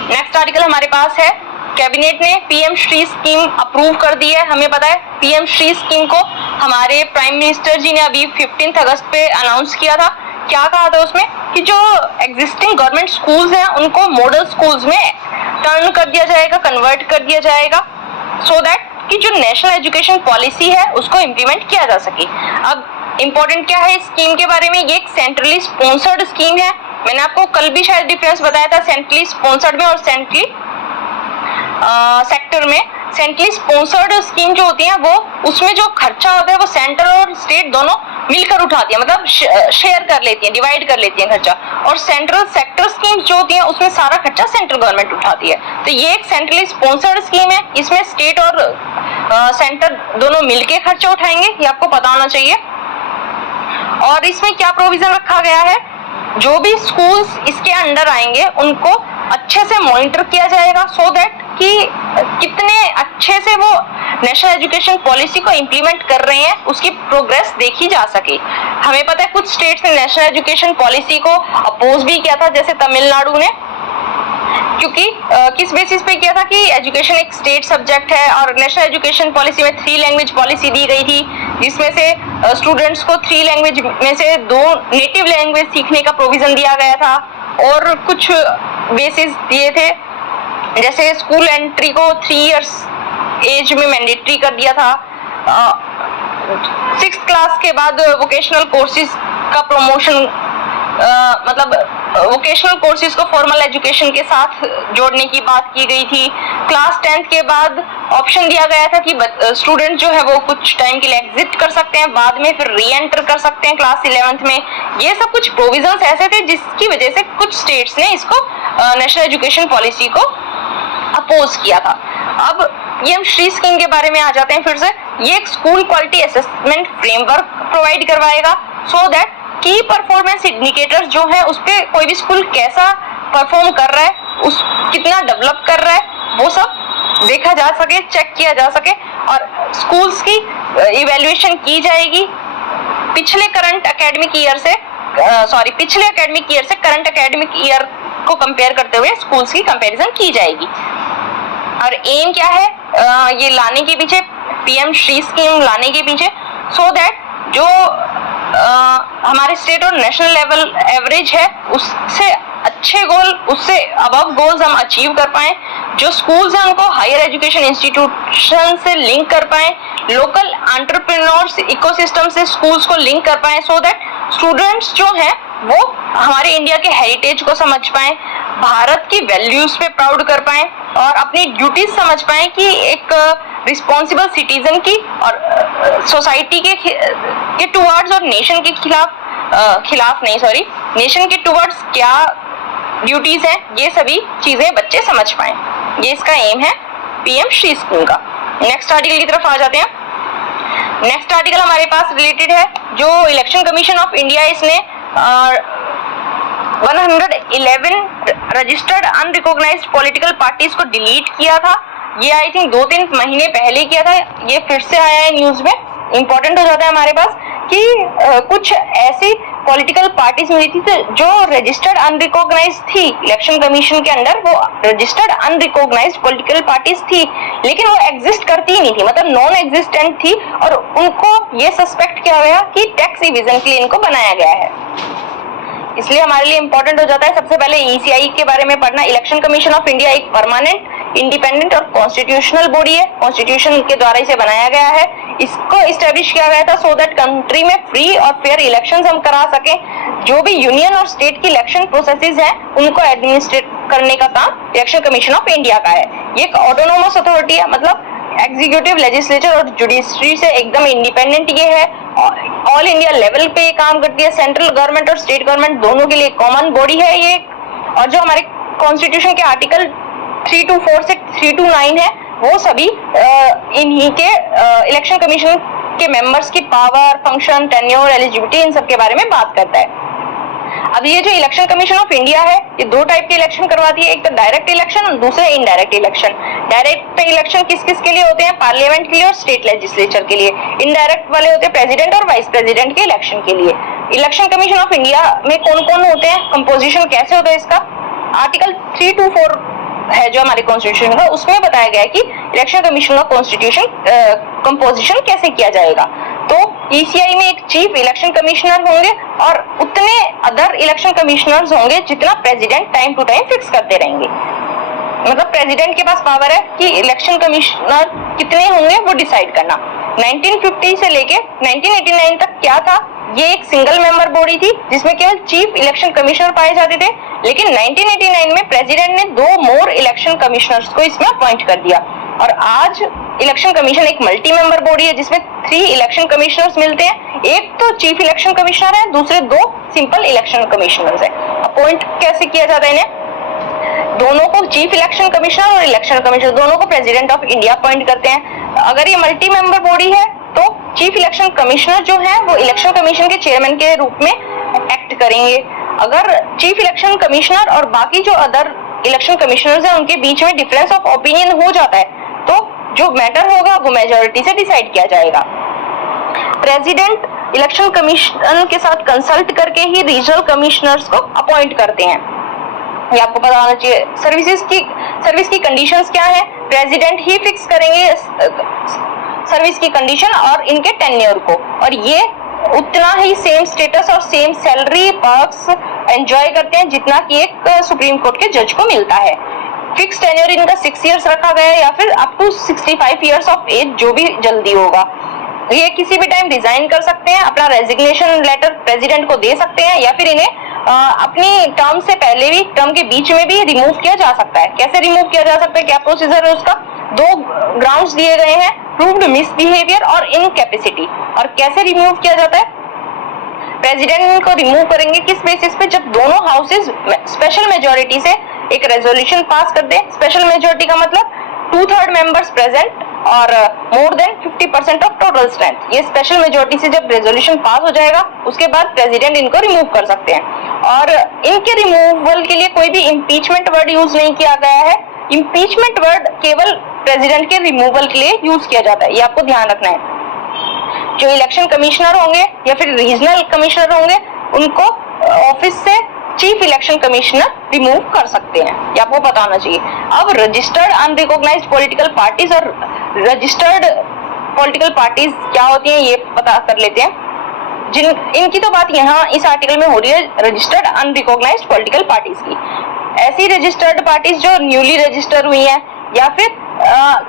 नेक्स्ट आर्टिकल हमारे पास है, कैबिनेट ने पीएम श्री स्कीम अप्रूव कर दी है। हमें पता है पीएम श्री स्कीम को हमारे प्राइम मिनिस्टर जी ने अभी 15 अगस्त पे अनाउंस किया था। क्या कहा था उसमें कि जो एग्जिस्टिंग गवर्नमेंट स्कूल्स हैं उनको मॉडल स्कूल्स में टर्न कर दिया जाएगा, कन्वर्ट कर दिया जाएगा, सो दैट कि जो नेशनल एजुकेशन पॉलिसी है उसको इम्प्लीमेंट किया जा सके। अब इम्पोर्टेंट क्या है इस स्कीम के बारे में, ये एक सेंट्रली स्पॉन्सर्ड स्कीम है। मैंने आपको कल भी शायद डिफरेंस बताया था सेंट्रली स्पॉन्सर्ड में और सेंट्रली सेक्टर में। सेंट्रली स्पॉन्सर्ड स्कीम जो होती है वो उसमें जो खर्चा होता है वो सेंटर और स्टेट दोनों मिलकर उठाती है, मतलब शेयर कर लेती है, डिवाइड कर लेती है खर्चा। और सेंट्रल सेक्टर स्कीम्स जो होती हैं उसमें सारा खर्चा सेंट्रल गवर्नमेंट उठाती है। तो ये एक सेंट्रली स्पॉन्सर्ड स्कीम है, इसमें स्टेट और सेंटर दोनों मिलके खर्चा उठाएंगे, ये आपको पता होना चाहिए। और इसमें क्या प्रोविजन रखा गया है, जो भी स्कूल्स इसके अंडर आएंगे उनको अच्छे से मॉनिटर किया जाएगा, सो दैट कि कितने अच्छे से वो नेशनल एजुकेशन पॉलिसी को इम्प्लीमेंट कर रहे हैं उसकी प्रोग्रेस देखी जा सके। हमें पता है कुछ स्टेट्स ने नेशनल एजुकेशन पॉलिसी को अपोज भी किया था, जैसे तमिलनाडु ने, क्योंकि किस बेसिस पे किया था कि एजुकेशन एक स्टेट सब्जेक्ट है और नेशनल एजुकेशन पॉलिसी में 3 लैंग्वेज पॉलिसी दी गई थी, जिसमें से स्टूडेंट्स को 3 लैंग्वेज में से 2 नेटिव लैंग्वेज सीखने का प्रोविजन दिया गया था और कुछ बेसिस दिए थे, जैसे स्कूल एंट्री को 3 इयर्स एज में मैंडेटरी कर दिया था। 6th क्लास के बाद वोकेशनल कोर्सेज का प्रमोशन, मतलब वोकेशनल कोर्सेज को फॉर्मल एजुकेशन के साथ जोड़ने की बात की गई थी। क्लास 10th के बाद ऑप्शन दिया गया था कि स्टूडेंट जो है वो कुछ टाइम के लिए एग्जिट कर सकते हैं, बाद में फिर री एंटर कर सकते हैं क्लास 11th में। ये सब कुछ प्रोविजंस ऐसे थे जिसकी वजह से कुछ स्टेट्स ने इसको नेशनल एजुकेशन पॉलिसी को अपोज किया था। अब ये हम श्री स्कीम के बारे में आ जाते हैं फिर से। ये एक school quality assessment framework provide करवाएगा सो दैट की परफॉर्मेंस इंडिकेटर्स जो है उस पे कोई भी स्कूल कैसा परफॉर्म कर रहा है, उस कितना डेवलप कर रहा है, वो सब देखा जा सके, चेक किया जा सके और स्कूल्स की इवैल्यूएशन की जाएगी। पिछले एकेडमिक ईयर से करंट एकेडमिक ईयर को कंपेयर करते हुए स्कूल्स की कंपैरिजन की जाएगी। और एम क्या है ये लाने के पीछे, पीएम श्री स्कीम लाने के पीछे, सो दैट जो हमारे स्टेट और नेशनल लेवल एवरेज है उससे अच्छे गोल, उससे अबव गोल्स हम अचीव कर पाएं। जो स्कूल्स हैं उनको हायर एजुकेशन इंस्टीट्यूशन से लिंक कर पाएं, लोकल एंटरप्रेन्योर्स इकोसिस्टम से स्कूल्स को लिंक कर पाएं सो दैट स्टूडेंट्स जो हैं वो हमारे इंडिया के हेरिटेज को समझ पाएं, भारत की वैल्यूज पे प्राउड कर पाएं और अपनी ड्यूटीज समझ पाएं कि एक रिस्पॉन्सिबल सिटीजन की और सोसाइटी के टुवर्ड्स और नेशन के नेशन के टुवर्ड्स क्या ड्यूटीज हैं, ये सभी चीजें बच्चे समझ पाएं। ये इसका एम है पीएम श्री स्कीम का। नेक्स्ट आर्टिकल की तरफ आ जाते हैं। नेक्स्ट आर्टिकल हमारे पास रिलेटेड है जो इलेक्शन कमीशन ऑफ इंडिया, इसने 111 रजिस्टर्ड अनरिकॉग्नाइज्ड पॉलिटिकल पार्टीज को डिलीट किया था। ये आई थिंक 2-3 महीने पहले किया था, ये फिर से आया है न्यूज में। इंपॉर्टेंट हो जाता है हमारे पास कि कुछ ऐसी पॉलिटिकल पार्टीज मिली थी जो रजिस्टर्ड अनरिकॉग्नाइज्ड थी इलेक्शन कमीशन के अंडर, वो रजिस्टर्ड अनरिकॉग्नाइज्ड पॉलिटिकल पार्टीज थी लेकिन वो एग्जिस्ट करती ही नहीं थी, मतलब नॉन एग्जिस्टेंट थी और उनको ये सस्पेक्ट किया गया कि टैक्स इवेजन के लिए इनको बनाया गया है। इसलिए हमारे लिए इंपॉर्टेंट हो जाता है सबसे पहले ईसीआई के बारे में पढ़ना। इलेक्शन कमीशन ऑफ इंडिया एक परमानेंट, इंडिपेंडेंट और कॉन्स्टिट्यूशनल बॉडी है, कॉन्स्टिट्यूशन के द्वारा इसे बनाया गया है। इसको इस्टेब्लिश किया गया था सो दैट कंट्री में फ्री और फेयर इलेक्शंस हम करा सकें। जो भी यूनियन और स्टेट की इलेक्शन प्रोसेसेस हैं उनको एडमिनिस्ट्रेट करने का काम इलेक्शन कमीशन ऑफ इंडिया का है। ये एक ऑटोनोमस अथॉरिटी है, मतलब एग्जीक्यूटिव, लेजिस्लेचर और जुडिशरी से एकदम इंडिपेंडेंट ये है। ऑल इंडिया लेवल पे ये काम करती है, सेंट्रल गवर्नमेंट और स्टेट गवर्नमेंट दोनों के लिए कॉमन बॉडी है ये। और जो हमारे कॉन्स्टिट्यूशन के आर्टिकल 324 से 329 है वो सभी इन्हीं के इलेक्शन कमीशन के मेंबर्स की पावर, फंक्शन, टेन्योर, एलिजिबिलिटी, इन सब के बारे में बात करता है। अब ये जो इलेक्शन कमीशन ऑफ इंडिया है ये 2 टाइप के इलेक्शन करवाती है, एक तो डायरेक्ट इलेक्शन और दूसरा इनडायरेक्ट इलेक्शन। डायरेक्ट इलेक्शन किस किस के लिए होते हैं? पार्लियामेंट के लिए और स्टेट लेजिस्लेचर के लिए। इनडायरेक्ट वाले होते हैं प्रेसिडेंट और वाइस प्रेसिडेंट के इलेक्शन के लिए। इलेक्शन कमीशन ऑफ इंडिया में कौन कौन होते हैं, कंपोजिशन कैसे होता है इसका, आर्टिकल 324 है जो हमारे कॉन्स्टिट्यूशन का, उसमें बताया गया है कि इलेक्शन कमीशन का कॉन्स्टिट्यूशन कंपोजिशन कैसे किया जाएगा। तो ईसीआई में एक चीफ इलेक्शन कमिश्नर होंगे और उतने अदर इलेक्शन कमिश्नर्स होंगे जितना president time to time fix करते रहेंगे। मतलब प्रेसिडेंट के पास पावर है कि इलेक्शन कमिश्नर कितने होंगे वो डिसाइड करना। 1950 से लेके 1989 तक क्या था, ये एक सिंगल मेंबर बॉडी थी जिसमें केवल चीफ इलेक्शन कमिश्नर पाए जाते थे। लेकिन 1989 में प्रेसिडेंट ने 2 मोर इलेक्शन कमिश्नर्स को इसमें अपॉइंट कर दिया और आज इलेक्शन कमीशन एक मल्टी मेंबर बॉडी है जिसमें 3 इलेक्शन कमिश्नर्स मिलते हैं। एक तो चीफ इलेक्शन कमिश्नर है, दूसरे 2 सिंपल इलेक्शन कमिश्नर्स है। अपॉइंट कैसे किया जाता है इन्हें? दोनों को चीफ इलेक्शन कमिश्नर और इलेक्शन कमिश्नर दोनों को प्रेसिडेंट ऑफ इंडिया अपॉइंट करते हैं। अगर ये मल्टी मेंबर बॉडी है तो चीफ इलेक्शन कमिश्नर जो है वो इलेक्शन कमीशन के चेयरमैन के रूप में एक्ट करेंगे। अगर चीफ इलेक्शन कमिश्नर और बाकी जो अदर इलेक्शन कमिश्नर्स हैं उनके बीच में डिफरेंस ऑफ ओपिनियन हो जाता है तो जो मैटर होगा वो मेजॉरिटी से डिसाइड किया जाएगा। प्रेसिडेंट इलेक्शन कमीशन के साथ कंसल्ट करके ही रीजनल कमिश्नर्स को अपॉइंट करते हैं। ये आपको पता होना चाहिए। सर्विस की कंडीशंस क्या है, प्रेसिडेंट ही फिक्स करेंगे सर्विस की कंडीशन और इनके टेन्योर को, और ये उतना ही सेम स्टेटस और सेम सैलरी पर्क्स एंजॉय करते हैं जितना कि एक सुप्रीम कोर्ट के जज को मिलता है। फिक्स टेन्योर इनका 6 इयर्स रखा गया है या फिर up to 65 years of age, जो भी जल्दी होगा। ये किसी भी टाइम रिजाइन कर सकते हैं, अपना रेजिग्नेशन लेटर प्रेसिडेंट को दे सकते हैं, या फिर इन्हें अपनी टर्म से पहले भी, टर्म के बीच में भी रिमूव किया जा सकता है। कैसे रिमूव किया जा सकता है, क्या प्रोसीजर है उसका? 2 ग्राउंड्स दिए गए हैं, प्रूव्ड मिसबिहेवियर और इनकैपेसिटी। और कैसे रिमूव किया जाता है? प्रेसिडेंट को रिमूव करेंगे किस बेसिस पे? जब दोनों हाउसेज स्पेशल मेजोरिटी से एक रेजोल्यूशन पास कर दे। स्पेशल मेजोरिटी का मतलब 2/3 मेंबर्स प्रेजेंट और more than 50% of total strength. ये स्पेशल मेजोरिटी से जब रेजोल्यूशन पास हो जाएगा उसके बाद प्रेसिडेंट इनको रिमूव कर सकते हैं। और इनके रिमूवल के लिए कोई भी इम्पीचमेंट वर्ड यूज नहीं किया गया है। इम्पीचमेंट वर्ड केवल प्रेसिडेंट के रिमूवल के लिए यूज किया जाता है, ये आपको ध्यान रखना है। जो इलेक्शन कमिश्नर होंगे या फिर रीजनल कमिश्नर होंगे उनको ऑफिस से चीफ इलेक्शन कमिश्नर रिमूव कर सकते हैं, ये आपको पता होना चाहिए। अब रजिस्टर्ड अनरिकॉग्नाइज्ड पॉलिटिकल पार्टीज और रजिस्टर्ड पॉलिटिकल पार्टीज क्या होती हैं ये पता कर लेते हैं। इनकी तो बात यहाँ इस आर्टिकल में हो रही है रजिस्टर्ड अनरिकॉग्नाइज्ड पॉलिटिकल पार्टीज की। ऐसी रजिस्टर्ड पार्टीज जो न्यूली रजिस्टर हुई हैं या फिर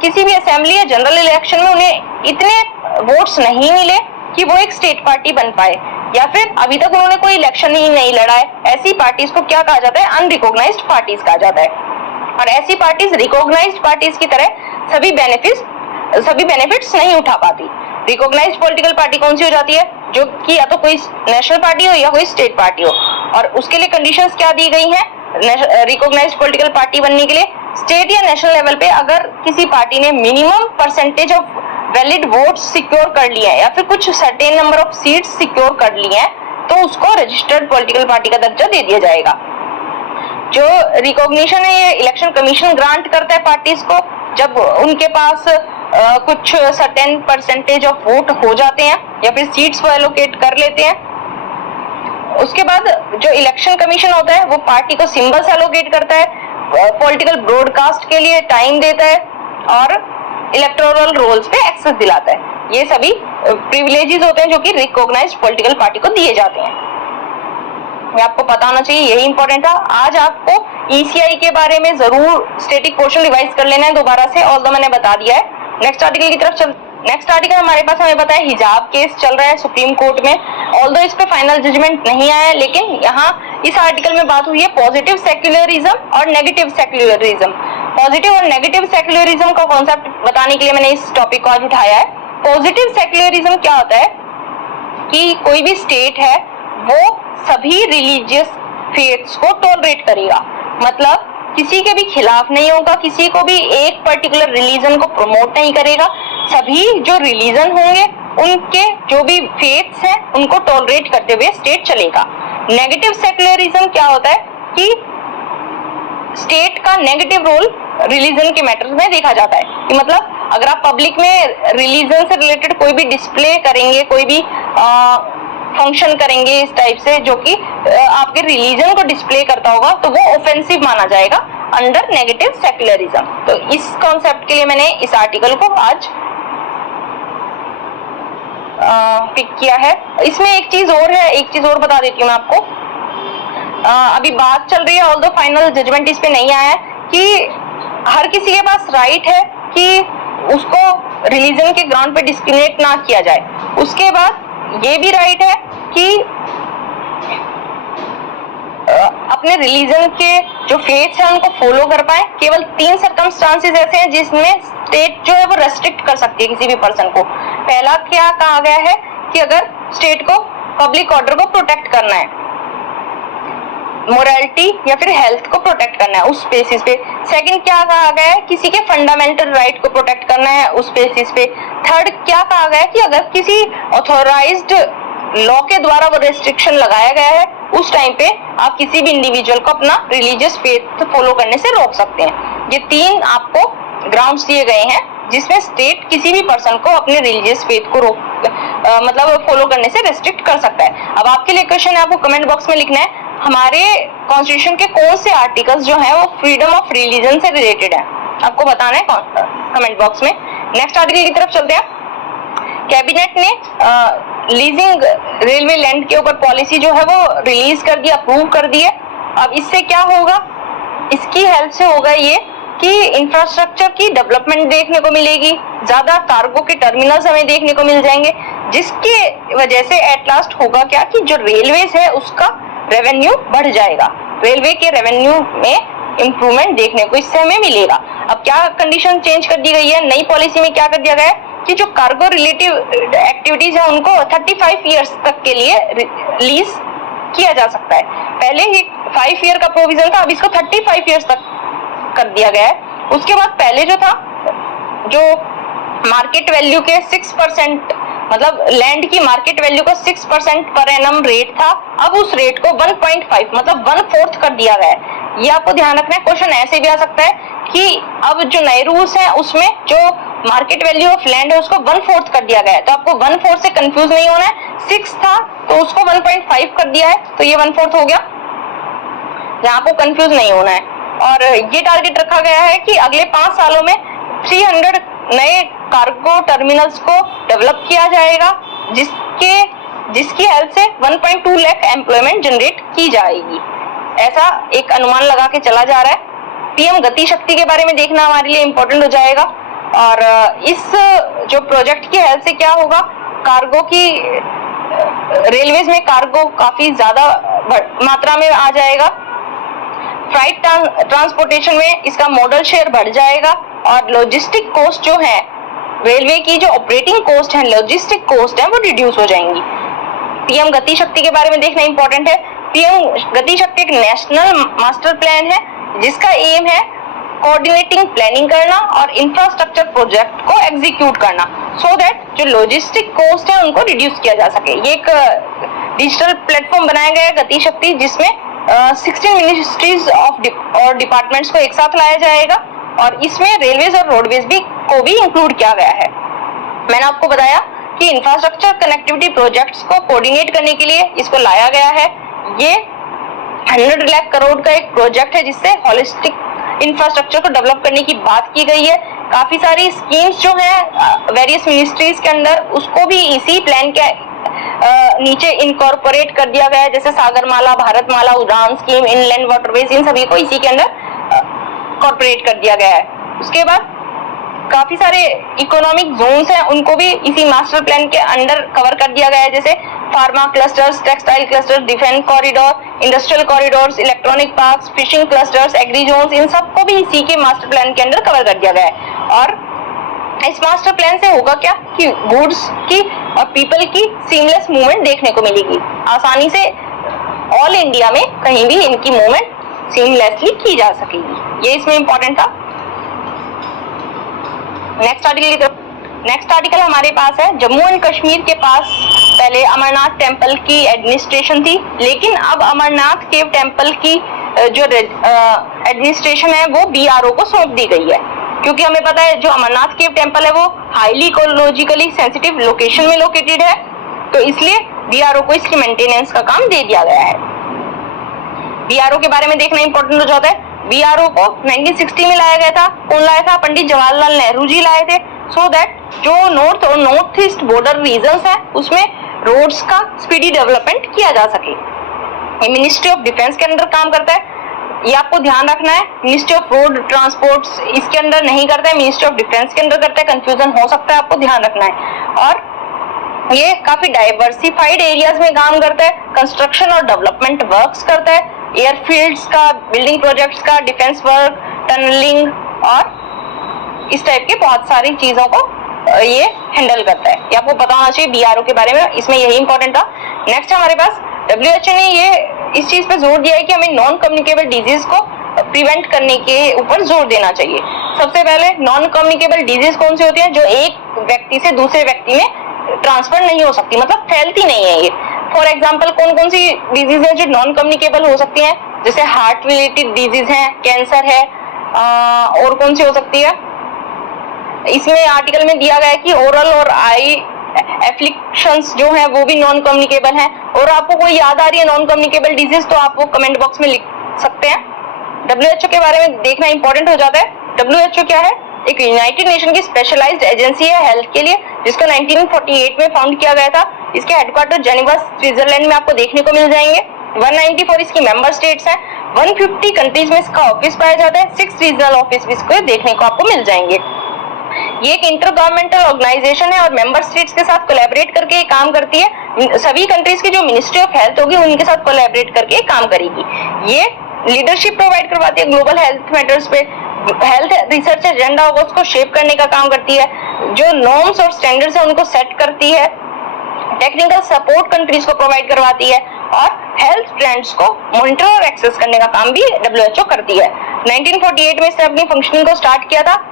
किसी भी असेंबली या जनरल इलेक्शन में उन्हें इतने वोट्स नहीं मिले कि वो एक स्टेट पार्टी बन पाए, या फिर अभी तक उन्होंने कोई इलेक्शन ही नहीं लड़ा है, ऐसी पार्टीज को क्या कहा जाता है? अनरिकॉग्नाइज्ड पार्टीज कहा जाता है। और ऐसी पार्टीज रिकॉग्नाइज्ड पार्टीज की तरह सभी बेनिफिट्स नहीं उठा पाती। रिकॉग्नाइज्ड पॉलिटिकल पार्टी कौन सी हो जाती है? जो कि या तो कोई नेशनल पार्टी हो या कोई स्टेट पार्टी हो। और उसके लिए कंडीशंस क्या दी गई हैं रिकॉग्नाइज्ड पॉलिटिकल पार्टी बनने के लिए? स्टेट या नेशनल लेवल पे अगर किसी पार्टी ने minimum percentage of valid vote secure कर लिया है या फिर कुछ certain number of seats secure कर ली हैं तो उसको रजिस्टर्ड पॉलिटिकल पार्टी का दर्जा दे दिया जाएगा। जो रिकॉग्निशन है ये इलेक्शन कमीशन ग्रांट करता है पार्टीज को जब उनके पास कुछ सर्टेन परसेंटेज ऑफ वोट हो जाते हैं या फिर सीट्स को एलोकेट कर लेते हैं। उसके बाद जो इलेक्शन कमीशन होता है वो पार्टी को सिंबल्स एलोकेट करता है, पॉलिटिकल ब्रॉडकास्ट के लिए टाइम देता है और इलेक्टोरल रोल्स पे एक्सेस दिलाता है। ये सभी प्रिविलेजेस होते हैं जो कि रिकॉग्नाइज्ड पॉलिटिकल पार्टी को दिए जाते हैं। ये आपको पता होना चाहिए, यही इंपॉर्टेंट था। आज आपको ईसीआई के बारे में जरूर स्टैटिक पोर्शन रिवाइज कर लेना है दोबारा से, ऑल्दो मैंने बता दिया है। नेक्स्ट आर्टिकल की तरफ चल। नेक्स्ट आर्टिकल हमारे पास हमें पता है हिजाब केस चल रहा है सुप्रीम कोर्ट में, ऑल्दो इस पे फाइनल जजमेंट नहीं आया है, लेकिन यहाँ इस आर्टिकल में बात हुई है पॉजिटिव सेक्युलरिज्म और नेगेटिव सेक्युलरिज्म। पॉजिटिव और नेगेटिव सेक्युलरिज्म का कॉन्सेप्ट बताने के लिए मैंने इस टॉपिक को आज उठाया है। पॉजिटिव सेक्युलरिज्म क्या होता है कि कोई भी स्टेट है वो सभी रिलीजियस फेथ्स को टॉलरेट करेगा, मतलब किसी के भी खिलाफ नहीं होगा, किसी को भी एक पर्टिकुलर रिलीजन को प्रमोट नहीं करेगा। सभी जो रिलीजन होंगे उनके जो भी फेथ्स हैं उनको टॉलरेट करते हुए स्टेट चलेगा। नेगेटिव सेक्युलरिज्म क्या होता है कि स्टेट का नेगेटिव रोल रिलीजन के मैटर्स में देखा जाता है कि मतलब अगर आप पब्लिक में रिलीजन से रिलेटेड कोई भी डिस्प्ले करेंगे, कोई भी फंक्शन करेंगे इस टाइप से जो कि आपके रिलीजन को डिस्प्ले करता होगा तो वो ऑफेंसिव माना जाएगा अंडर नेगेटिव सेक्युलरिज्म। तो इस कॉन्सेप्ट के लिए मैंने इस आर्टिकल को आज पिक किया है। इसमें एक चीज और बता देती हूँ मैं आपको। अभी बात चल रही है, ऑल्दो फाइनल जजमेंट इस पे नहीं आया है, कि हर किसी के पास राइट है कि उसको रिलीजन के ग्राउंड पे डिस्क्रिमिनेट ना किया जाए। उसके बाद ये भी राइट है कि अपने रिलीजन के जो फेथ्स हैं उनको फॉलो कर पाए। केवल 3 सर्कमस्टांसेस ऐसे हैं जिसमें स्टेट जो है वो रेस्ट्रिक्ट कर सकती है किसी भी पर्सन को। पहला क्या कहा गया है कि अगर स्टेट को पब्लिक ऑर्डर को प्रोटेक्ट करना है, मोरालिटी या फिर हेल्थ को प्रोटेक्ट करना है उस बेसिस पे। सेकंड क्या कहा गया है, किसी के फंडामेंटल राइट को प्रोटेक्ट करना है उस बेसिस पे। थर्ड क्या कहा गया है कि अगर किसी ऑथोराइज्ड लॉ के द्वारा वो रेस्ट्रिक्शन लगाया गया है उस टाइम पे आप किसी भी इंडिविजुअल को अपना रिलीजियस फेथ फॉलो करने से रोक सकते हैं। ये 3 आपको ग्राउंड्स दिए गए हैं जिसमें स्टेट किसी भी पर्सन को अपने रिलीजियस फेथ को मतलब फॉलो करने से रेस्ट्रिक्ट कर सकता है। अब आपके लिए क्वेश्चन है, आपको कमेंट बॉक्स में लिखना है हमारे कॉन्स्टिट्यूशन के कौन से आर्टिकल्स जो है वो फ्रीडम ऑफ रिलीजन से रिलेटेड है, आपको बताना है कमेंट बॉक्स में। नेक्स्ट आर्टिकल की तरफ चलते हैं। कैबिनेट ने लीजिंग रेलवे लैंड के ऊपर पॉलिसी जो है वो रिलीज कर दी, अप्रूव कर दी है। अब इससे क्या होगा, इसकी हेल्प से होगा ये कि इंफ्रास्ट्रक्चर की डेवलपमेंट देखने को मिलेगी, ज्यादा कार्गो के टर्मिनल्स हमें देखने को मिल जाएंगे, जिसके वजह से एट लास्ट होगा क्या कि जो रेलवेज है उसका रेवेन्यू बढ़ जाएगा, रेलवे के रेवेन्यू में इंप्रूवमेंट देखने को इससे हमें मिलेगा। अब क्या कंडीशन चेंज कर दी गई है, नई पॉलिसी में क्या कर दिया गया है कि जो कार्गो रिलेटिव एक्टिविटीज है उनको 35 ईयर्स तक के लिए लीज किया जा सकता है। पहले ही 5 ईयर का प्रोविजन था, अब इसको 35 ईयर्स तक कर दिया गया है। उसके बाद पहले जो था, जो मार्केट वैल्यू के 6%, मतलब लैंड की मार्केट वैल्यू का 6% पर एनम रेट था, अब उस रेट को 1.5 मतलब 1/4 कर दिया गया है। ये आपको ध्यान रखना है। क्वेश्चन ऐसे भी आ सकता है कि अब जो नए रूल्स हैं उसमें जो मार्केट वैल्यू ऑफ लैंड है उसको 1/4 कर दिया गया है, तो आपको 1/4 से कंफ्यूज नहीं होना है। 6 था तो उसको 1.5 कर दिया है, तो ये 1/4 हो गया, यहाँ आपको कंफ्यूज नहीं होना है। और ये टारगेट रखा गया है कि अगले 5 सालों में 300 नए कार्गो टर्मिनल्स को डेवलप किया जाएगा, जिसकी हेल्प से 1.2 लाख एम्प्लॉयमेंट जनरेट की जाएगी। ऐसा एक अनुमान लगा के चला जा रहा है। पीएम गति शक्ति के बारे में देखना हमारे लिए इम्पोर्टेंट हो जाएगा। और इस जो प्रोजेक्ट की हेल्प से क्या होगा, कार्गो की रेलवेज में कार्गो काफी ज्यादा मात्रा में आ जाएगा, फ्राइट ट्रांसपोर्टेशन में इसका मॉडल शेयर बढ़ जाएगा, और लॉजिस्टिक कॉस्ट जो है, रेलवे की जो ऑपरेटिंग कॉस्ट है, लॉजिस्टिक कॉस्ट है, वो रिड्यूस हो जाएंगी। पीएम गति शक्ति के बारे में देखना इंपॉर्टेंट है। पीएम गति शक्ति एक नेशनल मास्टर प्लान है जिसका एम है कोऑर्डिनेटिंग प्लानिंग करना और इंफ्रास्ट्रक्चर प्रोजेक्ट को एग्जीक्यूट करना, सो दैट जो लॉजिस्टिक कॉस्ट है उनको रिड्यूस किया जा सके। ये एक डिजिटल प्लेटफॉर्म बनाया गया है गति शक्ति, जिसमें 16 मिनिस्ट्रीज और डिपार्टमेंट्स को एक साथ लाया जाएगा, और इसमें रेलवेज और रोडवेज को भी इंक्लूड किया गया है। मैंने आपको बताया कि इंफ्रास्ट्रक्चर कनेक्टिविटी प्रोजेक्ट्स को कोऑर्डिनेट करने के लिए इसको लाया गया है। ये 100 लाख करोड़ का एक प्रोजेक्ट है जिससे होलिस्टिक इंफ्रास्ट्रक्चर को डेवलप करने की बात की गई है। काफी सारी स्कीम्स जो हैं वेरियस मिनिस्ट्रीज के अंदर, उसको भी इसी प्लान के नीचे इनकॉर्पोरेट कर दिया गया है, जैसे सागरमाला, भारतमाला, उड़ान स्कीम, इनलैंड वाटरवेज, इन सभी को इसी के अंदर कॉर्पोरेट कर दिया गया है। उसके बाद काफी सारे इकोनॉमिक जोन्स हैं, उनको भी इसी मास्टर प्लान के अंडर कवर कर दिया गया है, जैसे pharma clusters, textile clusters, defence corridor, industrial corridors, electronic parks, fishing clusters, agri zones, इन सबको भी इसी के मास्टर प्लान के अंडर कवर कर दिया गया है। और इस मास्टर प्लान से होगा क्या कि गुड्स की और पीपल की सीमलेस मूवमेंट देखने को मिलेगी, आसानी से ऑल इंडिया में कहीं भी इनकी मूवमेंट सीमलेसली की जा सकेगी। ये इसमें इंपॉर्टेंट था। नेक्स्ट आर्टिकल हमारे पास है, जम्मू एंड कश्मीर के पास पहले अमरनाथ टेम्पल की एडमिनिस्ट्रेशन थी, लेकिन अब अमरनाथ केव टेम्पल की जो एडमिनिस्ट्रेशन है वो बीआरओ को सौंप दी गई है, क्योंकि हमें पता है जो अमरनाथ केव टेम्पल है वो हाईली इकोलॉजिकली सेंसिटिव लोकेशन में लोकेटेड है, तो इसलिए बीआरओ को इसकी मेंटेनेंस का काम दे दिया गया है। बीआरओ के बारे में देखना इंपॉर्टेंट हो जाता है। बीआरओ को 1960 में लाया गया था। कौन लाया था? पंडित जवाहरलाल नेहरू जी लाए थे, सो दैट जो नॉर्थ और नॉर्थ ईस्ट बॉर्डर रीजन्स है उसमें रोड्स का स्पीडी डेवलपमेंट किया जा सके। ये मिनिस्ट्री ऑफ डिफेंस के अंदर काम करता है, ये आपको ध्यान रखना है। मिनिस्ट्री ऑफ रोड ट्रांसपोर्ट इसके अंदर नहीं करता है, मिनिस्ट्री ऑफ डिफेंस के अंदर करता है। कंफ्यूजन हो सकता है, आपको ध्यान रखना है। और ये काफी डाइवर्सिफाइड एरियाज में काम करता है, कंस्ट्रक्शन और डेवलपमेंट वर्क्स करता है, एयरफील्ड्स का, बिल्डिंग प्रोजेक्ट्स का, डिफेंस वर्क, टनलिंग और इस टाइप के बहुत सारी चीजों को ये हैंडल करता है। ये आपको पता होना चाहिए बीआरओ के बारे में, इसमें यही इंपॉर्टेंट था। नेक्स्ट हमारे पास WHO ने ये इस चीज पे जोर दिया है कि हमें नॉन कम्युनिकेबल डिजीज को प्रिवेंट करने के ऊपर जोर देना चाहिए। सबसे पहले नॉन कम्युनिकेबल डिजीज कौन सी होती है? जो एक व्यक्ति से दूसरे व्यक्ति में ट्रांसफर नहीं हो सकती, मतलब फैलती नहीं है ये। फॉर एग्जाम्पल कौन कौन सी डिजीज है जो नॉन कम्युनिकेबल हो सकती हैं? जैसे हार्ट रिलेटेड डिजीज है, कैंसर है, और कौन सी हो सकती है? इसमें आर्टिकल में दिया गया है कि ओरल और आई एफ्लिक्शंस जो है वो भी नॉन कम्युनिकेबल हैं। और आपको कोई याद आ रही है नॉन कम्युनिकेबल डिजीज तो आप वो कमेंट बॉक्स में लिख सकते हैं। WHO के बारे में देखना इंपॉर्टेंट हो जाता है। WHO क्या है? एक यूनाइटेड नेशन की स्पेशलाइज्ड एजेंसी है हेल्थ के लिए, जिसको 1948 में फाउंड किया गया था। इसके हेडक्वार्टर जेनेवा स्विट्जरलैंड में आपको देखने को मिल जाएंगे। 194 इसकी मेंबर स्टेट्स हैं। 150 कंट्रीज में इसका ऑफिस पाया जाता है। 6 रीजनल ऑफिस भी इसको देखने को आपको मिल जाएंगे। ये एक इंटर गवर्नमेंटल ऑर्गेनाइजेशन है और मेंबर स्टेट्स के साथ कोलैबोरेट करके काम करती है। सभी कंट्रीज की जो मिनिस्ट्री ऑफ हेल्थ होगी उनके साथ कोलैबोरेट करके काम करेगी। ये लीडरशिप प्रोवाइड करवाती है ग्लोबल हेल्थ मैटर्स पे। हेल्थ रिसर्च एजेंडा होगा उसको शेप करने का काम करती है। जो नॉर्म्स और स्टैंडर्ड्स है उनको सेट करती है। टेक्निकल सपोर्ट कंट्रीज को प्रोवाइड करवाती है और हेल्थ ट्रेंड्स को मॉनिटर और एक्सेस करने का काम भी WHO करती है। 1948 में इसने अपनी फंक्शनिंग को स्टार्ट किया था।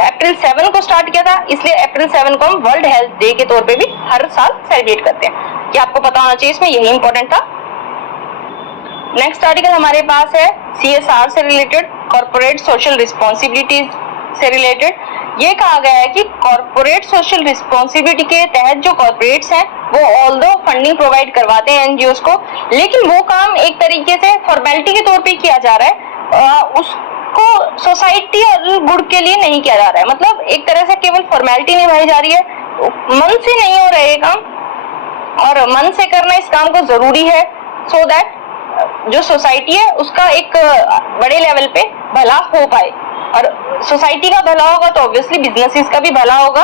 अप्रैल 7 को स्टार्ट किया था, इसलिए अप्रैल 7 को हम वर्ल्ड हेल्थ डे के तौर पे भी हर साल सेलिब्रेट करते हैं। ये आपको पता होना चाहिए, इसमें यही इंपॉर्टेंट था। नेक्स्ट आर्टिकल हमारे पास है CSR से रिलेटेड, कॉर्पोरेट सोशल रिस्पॉन्सिबिलिटीज से रिलेटेड। ये कहा गया है कि कॉर्पोरेट सोशल रिस्पॉन्सिबिलिटी के तहत जो कॉर्पोरेट्स हैं वो ऑल्दो फंडिंग प्रोवाइड करवाते हैं NGOs को, लेकिन वो काम एक तरीके से फॉर्मेलिटी के तौर पे किया जा रहा है, उसको सोसाइटी और गुड के लिए नहीं किया जा रहा है। मतलब एक तरह से केवल फॉर्मेलिटी निभाई जा रही है, मन से नहीं हो रहा है ये काम, और मन से करना इस काम को जरूरी है सो दैट जो सोसाइटी है उसका एक बड़े लेवल पे भला हो पाए। और सोसाइटी का भला होगा तो ऑब्वियसली बिजनेसेस का भी भला होगा।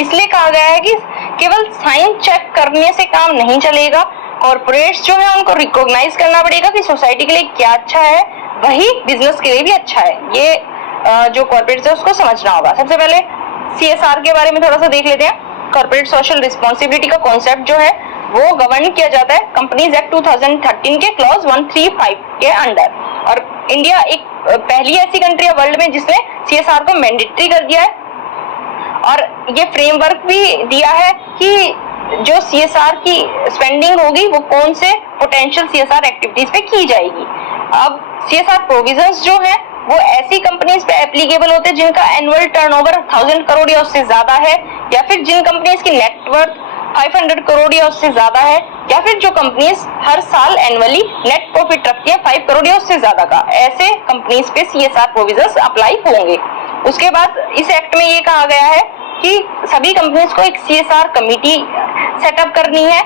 इसलिए कहा गया है कि केवल साइन चेक करने से काम नहीं चलेगा। कॉर्पोरेट्स जो है उनको रिकॉग्नाइज करना पड़ेगा कि सोसाइटी के लिए क्या अच्छा है, वही बिजनेस के लिए भी अच्छा है। ये जो कॉर्पोरेट्स है उसको समझना होगा। सबसे पहले CSR के बारे में थोड़ा सा देख लेते हैं। कॉर्पोरेट सोशल रिस्पॉन्सिबिलिटी का कॉन्सेप्ट जो है वो गवर्न किया जाता है कंपनीज एक्ट 2013 के क्लॉज 135 के अंडर। और इंडिया एक पहली ऐसी कंट्री है वर्ल्ड में जिसने CSR को मैंडेटरी कर दिया है, और ये फ्रेमवर्क भी दिया है कि जो CSR की स्पेंडिंग होगी वो कौन से पोटेंशियल CSR एक्टिविटीज पे की जाएगी। अब CSR प्रोविजंस जो है वो ऐसी कंपनीज पे एप्लीकेबल होते हैं जिनका एनुअल टर्नओवर 1000 करोड़ या उससे ज्यादा है, या फिर जिन कंपनीज की नेटवर्थ 500 करोड़ या उससे ज्यादा है, या फिर जो कंपनीज हर साल एनुअली नेट प्रॉफिट रखती है 5 करोड़ या उससे ज्यादा का, ऐसे कंपनीज पे CSR प्रोविजंस अप्लाई होंगे। उसके बाद इस एक्ट में ये कहा गया है कि सभी कंपनीज को एक CSR कमिटी सेटअप करनी है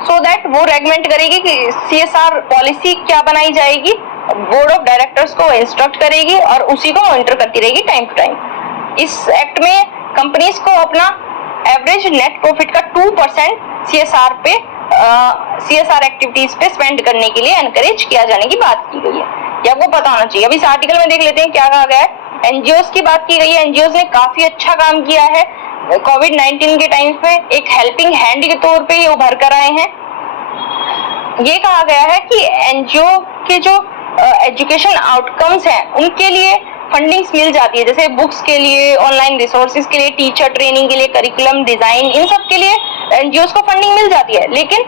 सो दैट वो रेकमेंड करेगी कि CSR पॉलिसी क्या बनाई जाएगी, बोर्ड ऑफ डायरेक्टर्स को इंस्ट्रक्ट करेगी और उसी को मॉनिटर करती रहेगी टाइम टू टाइम। इस एक्ट में कंपनीज को अपना एवरेज नेट प्रॉफिट का 2% CSR पे CSR एक्टिविटीज पे स्पेंड करने के लिए एनकरेज किया जाने की बात की गई है। ये आपको पता होना चाहिए। अब इस आर्टिकल में देख लेते हैं क्या कहा गया है। NGOs की बात की गई है। NGOs ने काफी अच्छा काम किया है। कोविड-19 के टाइम पे एक हेल्पिंग हैंड के तौर पे ये उभर कर आए हैं। ये कहा गया है कि NGO के जो एजुकेशन आउटकम्स हैं उनके लिए फंडिंग्स मिल जाती है, जैसे बुक्स के लिए, ऑनलाइन रिसोर्सेज के लिए, टीचर ट्रेनिंग के लिए, करिकुलम डिजाइन, इन सब के लिए NGOs को फंडिंग मिल जाती है। लेकिन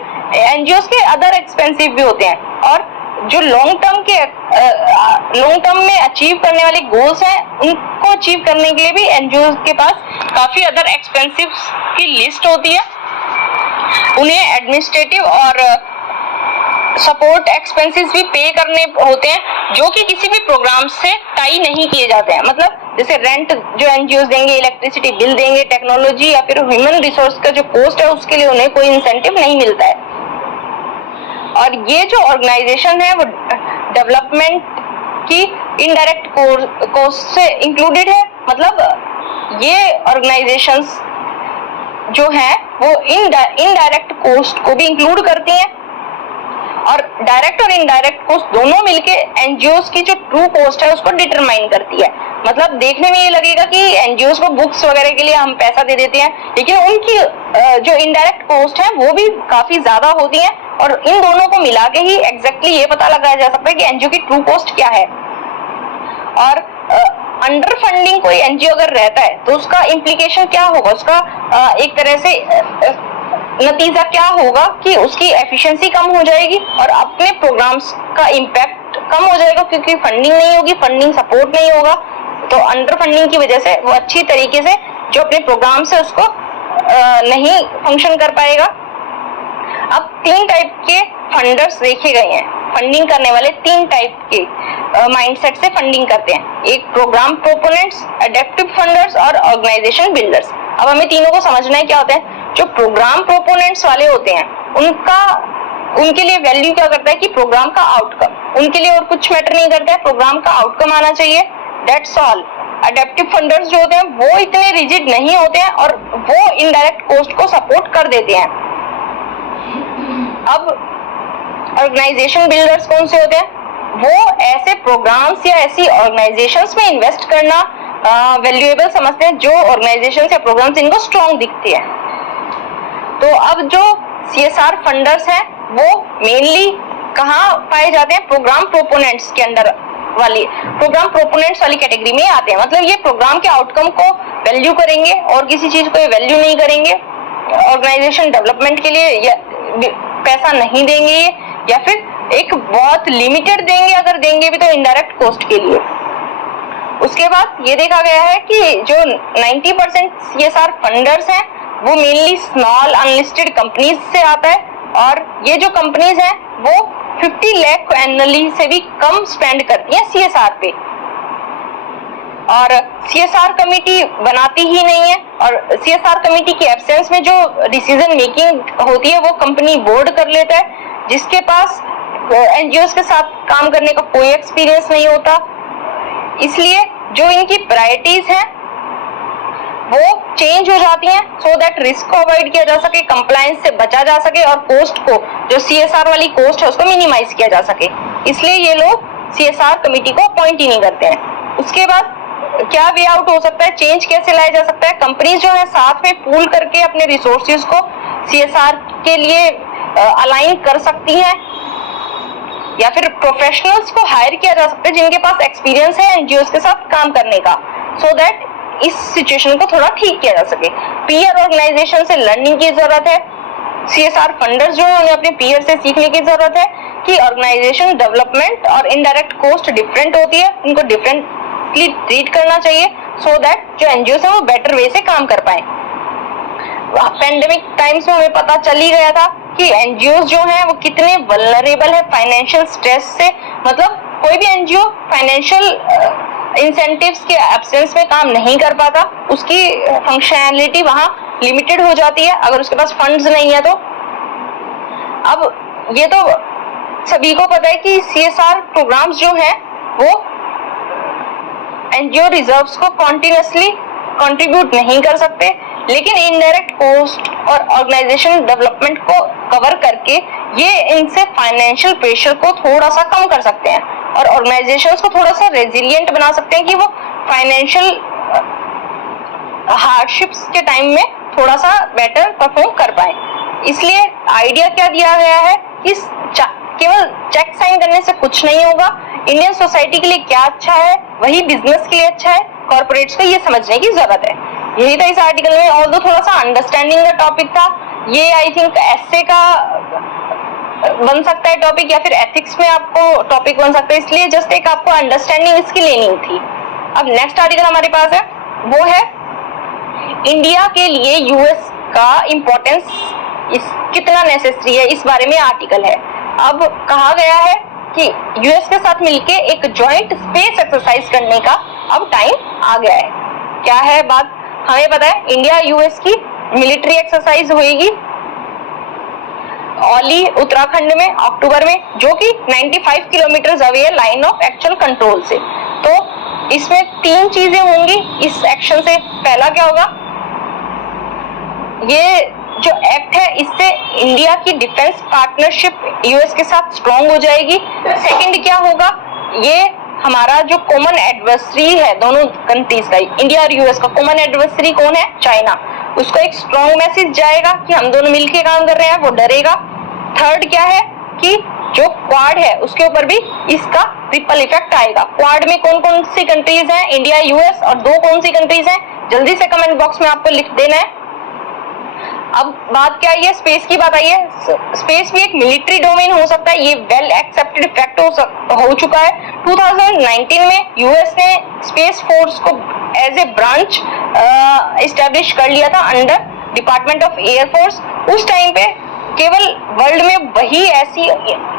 NGOs के अदर एक्सपेंसिव भी होते हैं, और जो लॉन्ग टर्म में अचीव करने वाले गोल्स हैं उनको अचीव करने के लिए भी NGOs के पास काफी अदर एक्सपेंसिव की लिस्ट होती है। उन्हें एडमिनिस्ट्रेटिव और सपोर्ट एक्सपेंसेस भी पे करने होते हैं जो कि किसी भी प्रोग्राम से टाई नहीं किए जाते हैं। मतलब जैसे रेंट जो NGOs देंगे, इलेक्ट्रिसिटी बिल देंगे, टेक्नोलॉजी या फिर ह्यूमन रिसोर्स का जो कॉस्ट है उसके लिए उन्हें कोई इंसेंटिव नहीं मिलता है। और ये जो ऑर्गेनाइजेशन है वो डेवलपमेंट की इनडायरेक्ट कॉस्ट से इंक्लूडेड है। मतलब ये ऑर्गेनाइजेशंस जो है वो इनडायरेक्ट कॉस्ट को भी इंक्लूड करती हैं, और डायरेक्ट और इनडायरेक्ट कॉस्ट दोनों मिलके NGOs की जो ट्रू कॉस्ट है उसको डिटरमाइन करती है। मतलब देखने में ये लगेगा कि NGOs को बुक्स वगैरह के लिए हम पैसा दे देते हैं, लेकिन उनकी जो इनडायरेक्ट कॉस्ट है वो भी काफी ज्यादा होती है, और इन दोनों को मिला के ही एग्जैक्टली ये पता लगाया जा सकता है कि NGO की ट्रू कॉस्ट क्या है। और अंडर फंडिंग कोई NGO अगर रहता है तो उसका इम्प्लीकेशन क्या होगा, उसका एक तरह से नतीजा क्या होगा कि उसकी एफिशिएंसी कम हो जाएगी और अपने प्रोग्राम्स का इम्पैक्ट कम हो जाएगा, क्योंकि फंडिंग नहीं होगी, फंडिंग सपोर्ट नहीं होगा, तो अंडर फंडिंग की वजह से वो अच्छी तरीके से जो अपने प्रोग्राम्स है उसको नहीं फंक्शन कर पाएगा। अब 3 टाइप के फंडर्स देखे गए हैं। फंडिंग करने वाले 3 टाइप के माइंडसेट से फंडिंग करते हैं। एक प्रोग्राम प्रोपोनेंट्स, एडेप्टिव फंडर्स और ऑर्गेनाइजेशन बिल्डर्स। अब हमें तीनों को समझना है क्या होता है। जो प्रोग्राम प्रोपोनेंट्स वाले होते हैं उनके लिए वैल्यू क्या करता है कि प्रोग्राम का आउटकम, उनके लिए और कुछ मैटर नहीं करता है, प्रोग्राम का आउटकम आना चाहिए, दैट्स ऑल। एडेप्टिव फंडर्स जो होते हैं वो इतने रिजिड नहीं होते हैं और वो इनडायरेक्ट कॉस्ट को सपोर्ट कर देते हैं। अब ऑर्गेनाइजेशन बिल्डर्स कौन से होते हैं? वो ऐसे प्रोग्राम्स या ऐसी ऑर्गेनाइजेशंस में इन्वेस्ट करना वैल्यूएबल समझते हैं जो ऑर्गेनाइजेशंस या प्रोग्राम्स इनको स्ट्रॉन्ग दिखते हैं। तो अब जो CSR फंडर्स हैं वो मेनली कहाँ पाए जाते हैं? प्रोग्राम प्रोपोनेंट्स के अंडर वाली, प्रोग्राम प्रोपोनेंट्स वाली कैटेगरी में आते हैं। मतलब ये प्रोग्राम के आउटकम को वैल्यू करेंगे और किसी चीज को ये वैल्यू नहीं करेंगे। ऑर्गेनाइजेशन डेवलपमेंट के लिए या पैसा नहीं देंगे या फिर एक बहुत लिमिटेड देंगे, अगर देंगे भी तो इनडायरेक्ट कॉस्ट के लिए। उसके बाद ये देखा गया है कि जो 90% CSR फंडर्स हैं वो मेनली स्मॉल अनलिस्टेड कंपनीज से आता है और ये जो कंपनीज हैं वो 50 लाख एनुअली से भी कम स्पेंड करती हैं CSR पे। और CSR कमेटी बनाती ही नहीं है और CSR कमेटी की एब्सेंस में जो डिसीजन मेकिंग होती है वो कंपनी बोर्ड कर लेता है, जिसके पास NGOs के साथ काम करने का कोई एक्सपीरियंस नहीं होता। इसलिए जो इनकी प्रायोरिटीज हैं वो चेंज हो जाती हैं सो दैट रिस्क को अवॉइड किया जा सके, कंप्लायंस से बचा जा सके और कॉस्ट को, जो CSR वाली कॉस्ट है उसको मिनिमाइज किया जा सके। इसलिए ये लोग CSR कमेटी को अपॉइंट ही नहीं करते हैं। उसके बाद क्या वे आउट हो सकता है, चेंज कैसे लाया जा सकता है? कंपनीज जो है साथ में पूल करके अपने रिसोर्सेज को CSR के लिए अलाइन कर सकती हैं या फिर प्रोफेशनल्स को हायर किया जा सकता है जिनके पास एक्सपीरियंस है NGOs के साथ काम करने का, सो दैट इस सिचुएशन को थोड़ा ठीक किया जा सके। पीयर ऑर्गेनाइजेशन से लर्निंग की जरूरत है। CSR फंडर्स जो है उन्हें अपने पीयर से सीखने की जरूरत है कि ऑर्गेनाइजेशन डेवलपमेंट और इनडायरेक्ट कॉस्ट डिफरेंट होती है, उनको डिफरेंटली ट्रीट करना चाहिए सो दैट जो NGOs है वो बेटर वे से काम कर पाए। पेंडेमिक टाइम्स में हमें पता चल ही गया था कि NGOs जो हैं वो कितने वल्नरेबल है फाइनेंशियल स्ट्रेस से। मतलब कोई भी NGO फाइनेंशियल इंसेंटिव्स के एब्सेंस में काम नहीं कर पाता, उसकी फंक्शनैलिटी वहां लिमिटेड हो जाती है अगर उसके पास फंड्स नहीं है तो। अब ये तो सभी को पता है कि CSR प्रोग्राम्स जो हैं वो NGO रिजर्व्स को कॉन्टिन्यूसली कंट्रीब्यूट नहीं कर सकते, लेकिन इनडायरेक्ट कॉस्ट और ऑर्गेनाइजेशन डेवलपमेंट को कवर करके ये इनसे फाइनेंशियल प्रेशर को थोड़ा सा कम कर सकते हैं और ऑर्गेनाइजेशंस को थोड़ा सा रेजिलिएंट बना सकते हैं कि वो फाइनेंशियल हार्डशिप्स के टाइम में थोड़ा सा बेटर परफॉर्म कर पाए। इसलिए आइडिया क्या दिया गया है कि केवल चेक साइन करने से कुछ नहीं होगा। इंडियन सोसाइटी के लिए क्या अच्छा है वही बिजनेस के लिए अच्छा है, कॉर्पोरेट्स को ये समझने की जरूरत है। यही था इस आर्टिकल में। ऑल्दो थोड़ा सा अंडरस्टैंडिंग का टॉपिक था, ये आई थिंक एस्से का बन सकता है टॉपिक या फिर एथिक्स में आपको टॉपिक बन सकता है, इसलिए जस्ट एक आपको अंडरस्टैंडिंग इसकी लेनी थी। अब नेक्स्ट आर्टिकल हमारे पास है वो है इंडिया के लिए US का इम्पोर्टेंस कितना नेसेसरी है, इस बारे में आर्टिकल है। अब कहा गया है कि US के साथ मिलके एक जॉइंट स्पेस एक्सरसाइज करने का अब टाइम आ गया है। क्या है बात, हमें पता है इंडिया US की मिलिट्री एक्सरसाइज होगी औली उत्तराखंड में अक्टूबर में, जो कि 95 किलोमीटर अवे है लाइन ऑफ एक्चुअल कंट्रोल से। तो इसमें 3 चीजें होंगी इस एक्शन से। पहला क्या होगा, ये जो एक्ट है इससे इंडिया की डिफेंस पार्टनरशिप US के साथ स्ट्रॉन्ग हो जाएगी। सेकंड क्या होगा, ये हमारा जो कॉमन एडवर्सरी है दोनों कंट्रीज का, इंडिया और US का कॉमन एडवर्सरी कौन है, चाइना, उसको एक स्ट्रॉन्ग मैसेज जाएगा कि हम दोनों मिलके काम कर रहे हैं, वो डरेगा। थर्ड क्या है कि जो क्वाड है उसके ऊपर भी इसका रिपल इफेक्ट आएगा। क्वाड में कौन कौन सी कंट्रीज हैं, इंडिया, US और 2 कौन सी कंट्रीज हैं, जल्दी से कमेंट बॉक्स में आपको लिख देना है। अब बात क्या आई है, स्पेस की बात आई है। स्पेस भी एक मिलिट्री डोमेन हो सकता है, ये वेल एक्सेप्टेड फैक्ट हो चुका है। 2019 में US ने स्पेस फोर्स को एज ए ब्रांच एस्टेब्लिश कर लिया था under department of air force. उस टाइम पे केवल वर्ल्ड में वही ऐसी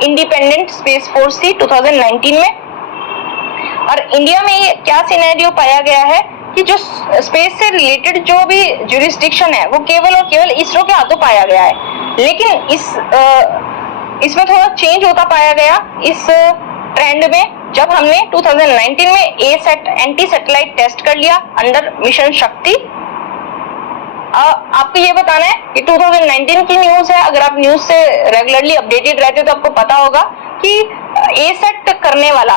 इंडिपेंडेंट स्पेस फोर्स थी 2019 में। और इंडिया में ये क्या सिनेरियो पाया गया है कि जो स्पेस से रिलेटेड जो भी ज्यूरिसडिक्शन है वो केवल और केवल इसरो के हाथों पाया गया है। लेकिन इसमें थोड़ा चेंज होता पाया गया इस ट्रेंड में, जब हमने 2019 में एंटी सैटेलाइट टेस्ट कर लिया अंडर मिशन शक्ति। आपको ये बताना है कि 2019 की न्यूज है, अगर आप न्यूज से रेगुलरली अपडेटेड रहते तो आपको पता होगा कि एसेट करने वाला,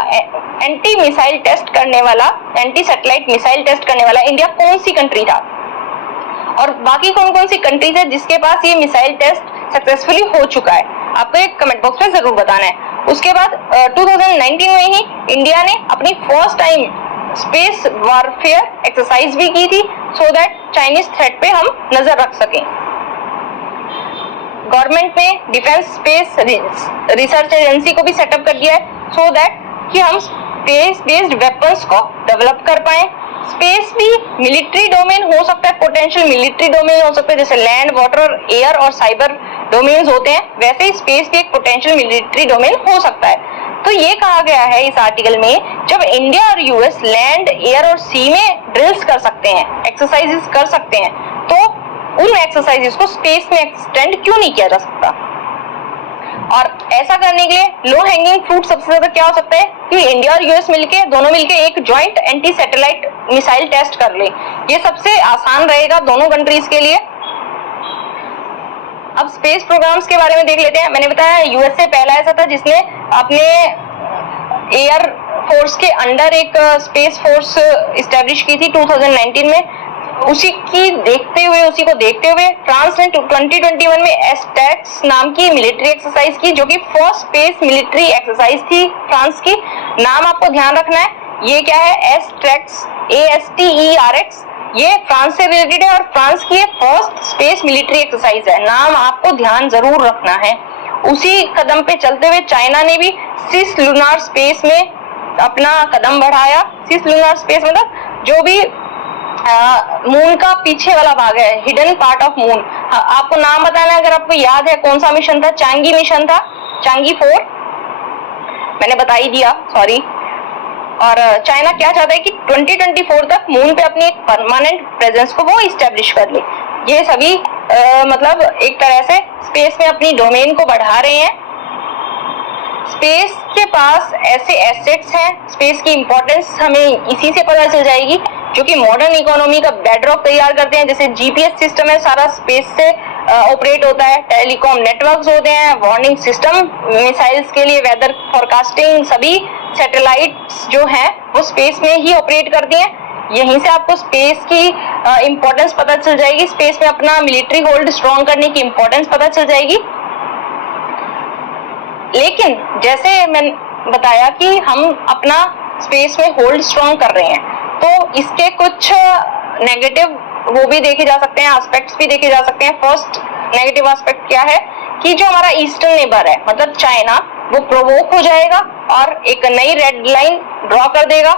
एंटी मिसाइल टेस्ट करने वाला, एंटी सैटेलाइट मिसाइल टेस्ट करने वाला इंडिया कौन सी कंट्री था और बाकी कौन कौन सी कंट्रीज है जिसके पास ये मिसाइल टेस्ट सक्सेसफुली हो चुका है, आपको एक कमेंट बॉक्स में जरूर बताना है। उसके बाद 2019 में ही इंडिया ने अपनी first time space warfare exercise भी की थी, सो दैट चाइनीज थ्रेट पे हम नजर रख सकें। गवर्नमेंट ने डिफेंस स्पेस रिसर्च एजेंसी को भी सेटअप कर दिया है, सो दैट कि हम स्पेस बेस्ड वेपन्स को डेवलप कर पाए। स्पेस भी मिलिट्री डोमेन हो सकता है, पोटेंशियल मिलिट्री डोमेन हो सकता है, जैसे लैंड, वाटर और एयर और साइबर डोमेन्स होते हैं, वैसे ही स्पेस भी एक पोटेंशियल मिलिट्री डोमेन हो सकता है। तो ये कहा गया है इस आर्टिकल में, जब इंडिया और यूएस लैंड, एयर और सी में ड्रिल्स कर सकते हैं, एक्सरसाइजेस कर सकते हैं, तो उन एक्सरसाइजेस को स्पेस में एक्सटेंड क्यों नहीं किया जा सकता? और ऐसा करने के लिए लो हैंगिंग फ्रूट सबसे ज्यादा क्या हो सकता है कि इंडिया और यूएस दोनों मिलके एक joint anti satellite missile test कर ले। ये सबसे आसान रहेगा दोनों कंट्रीज के लिए। अब स्पेस प्रोग्राम्स के बारे में देख लेते हैं। मैंने बताया यूएसए पहला ऐसा था जिसने अपने एयर फोर्स के अंडर एक स्पेस फोर्स इस्टेब्लिश की थी 2019 में। उसी को देखते हुए फ्रांस ने 2021 में एस्टेक्स नाम की मिलिट्री एक्सरसाइज की, जो कि फर्स्ट स्पेस मिलिट्री एक्सरसाइज थी फ्रांस की। नाम आपको ध्यान रखना है, ये क्या है, एस्टेक्स, ASTERX, ये फ्रांस से रिलेटेड है और फ्रांस की फर्स्ट स्पेस मिलिट्री एक्सरसाइज है। नाम आपको ध्यान जरूर रखना है। उसी कदम पे चलते हुए चाइना ने भी सिस लूनार स्पेस में अपना कदम बढ़ाया। सिस लूनार स्पेस मतलब जो भी मून का पीछे वाला भाग है, हिडन पार्ट ऑफ मून। आपको नाम बताना है, अगर आपको याद है कौन सा मिशन था, चांगी मिशन था, चांगी 4, मैंने बता ही दिया, सॉरी। और चाइना क्या चाहता है कि 2024 तक मून पे अपनी एक परमानेंट प्रेजेंस को वो इस्टेब्लिश कर ले। ये सभी मतलब एक तरह से स्पेस में अपनी डोमेन को बढ़ा रहे हैं। स्पेस के पास ऐसे एसेट्स हैं, स्पेस की इंपॉर्टेंस हमें इसी से पता चल जाएगी, जो कि मॉडर्न इकोनॉमी का बेडरॉक तैयार करते हैं। जैसे GPS सिस्टम है, सारा स्पेस से ऑपरेट होता है। टेलीकॉम नेटवर्क्स होते हैं, वार्निंग सिस्टम मिसाइल्स के लिए, वेदर फोरकास्टिंग, सभी सैटेलाइट्स जो हैं वो स्पेस में ही ऑपरेट करती हैं। यहीं से आपको स्पेस की इंपॉर्टेंस पता चल जाएगी, स्पेस में अपना मिलिट्री होल्ड स्ट्रॉन्ग करने की इंपॉर्टेंस पता चल जाएगी। लेकिन जैसे मैंने बताया कि हम अपना स्पेस में होल्ड स्ट्रॉन्ग कर रहे हैं, तो इसके कुछ नेगेटिव वो भी देखे जा सकते हैं, एस्पेक्ट्स भी देखे जा सकते हैं। फर्स्ट नेगेटिव एस्पेक्ट क्या है कि जो हमारा ईस्टर्न नेबर है, मतलब चाइना, वो प्रोवोक हो जाएगा और एक नई रेड लाइन ड्रॉ कर देगा,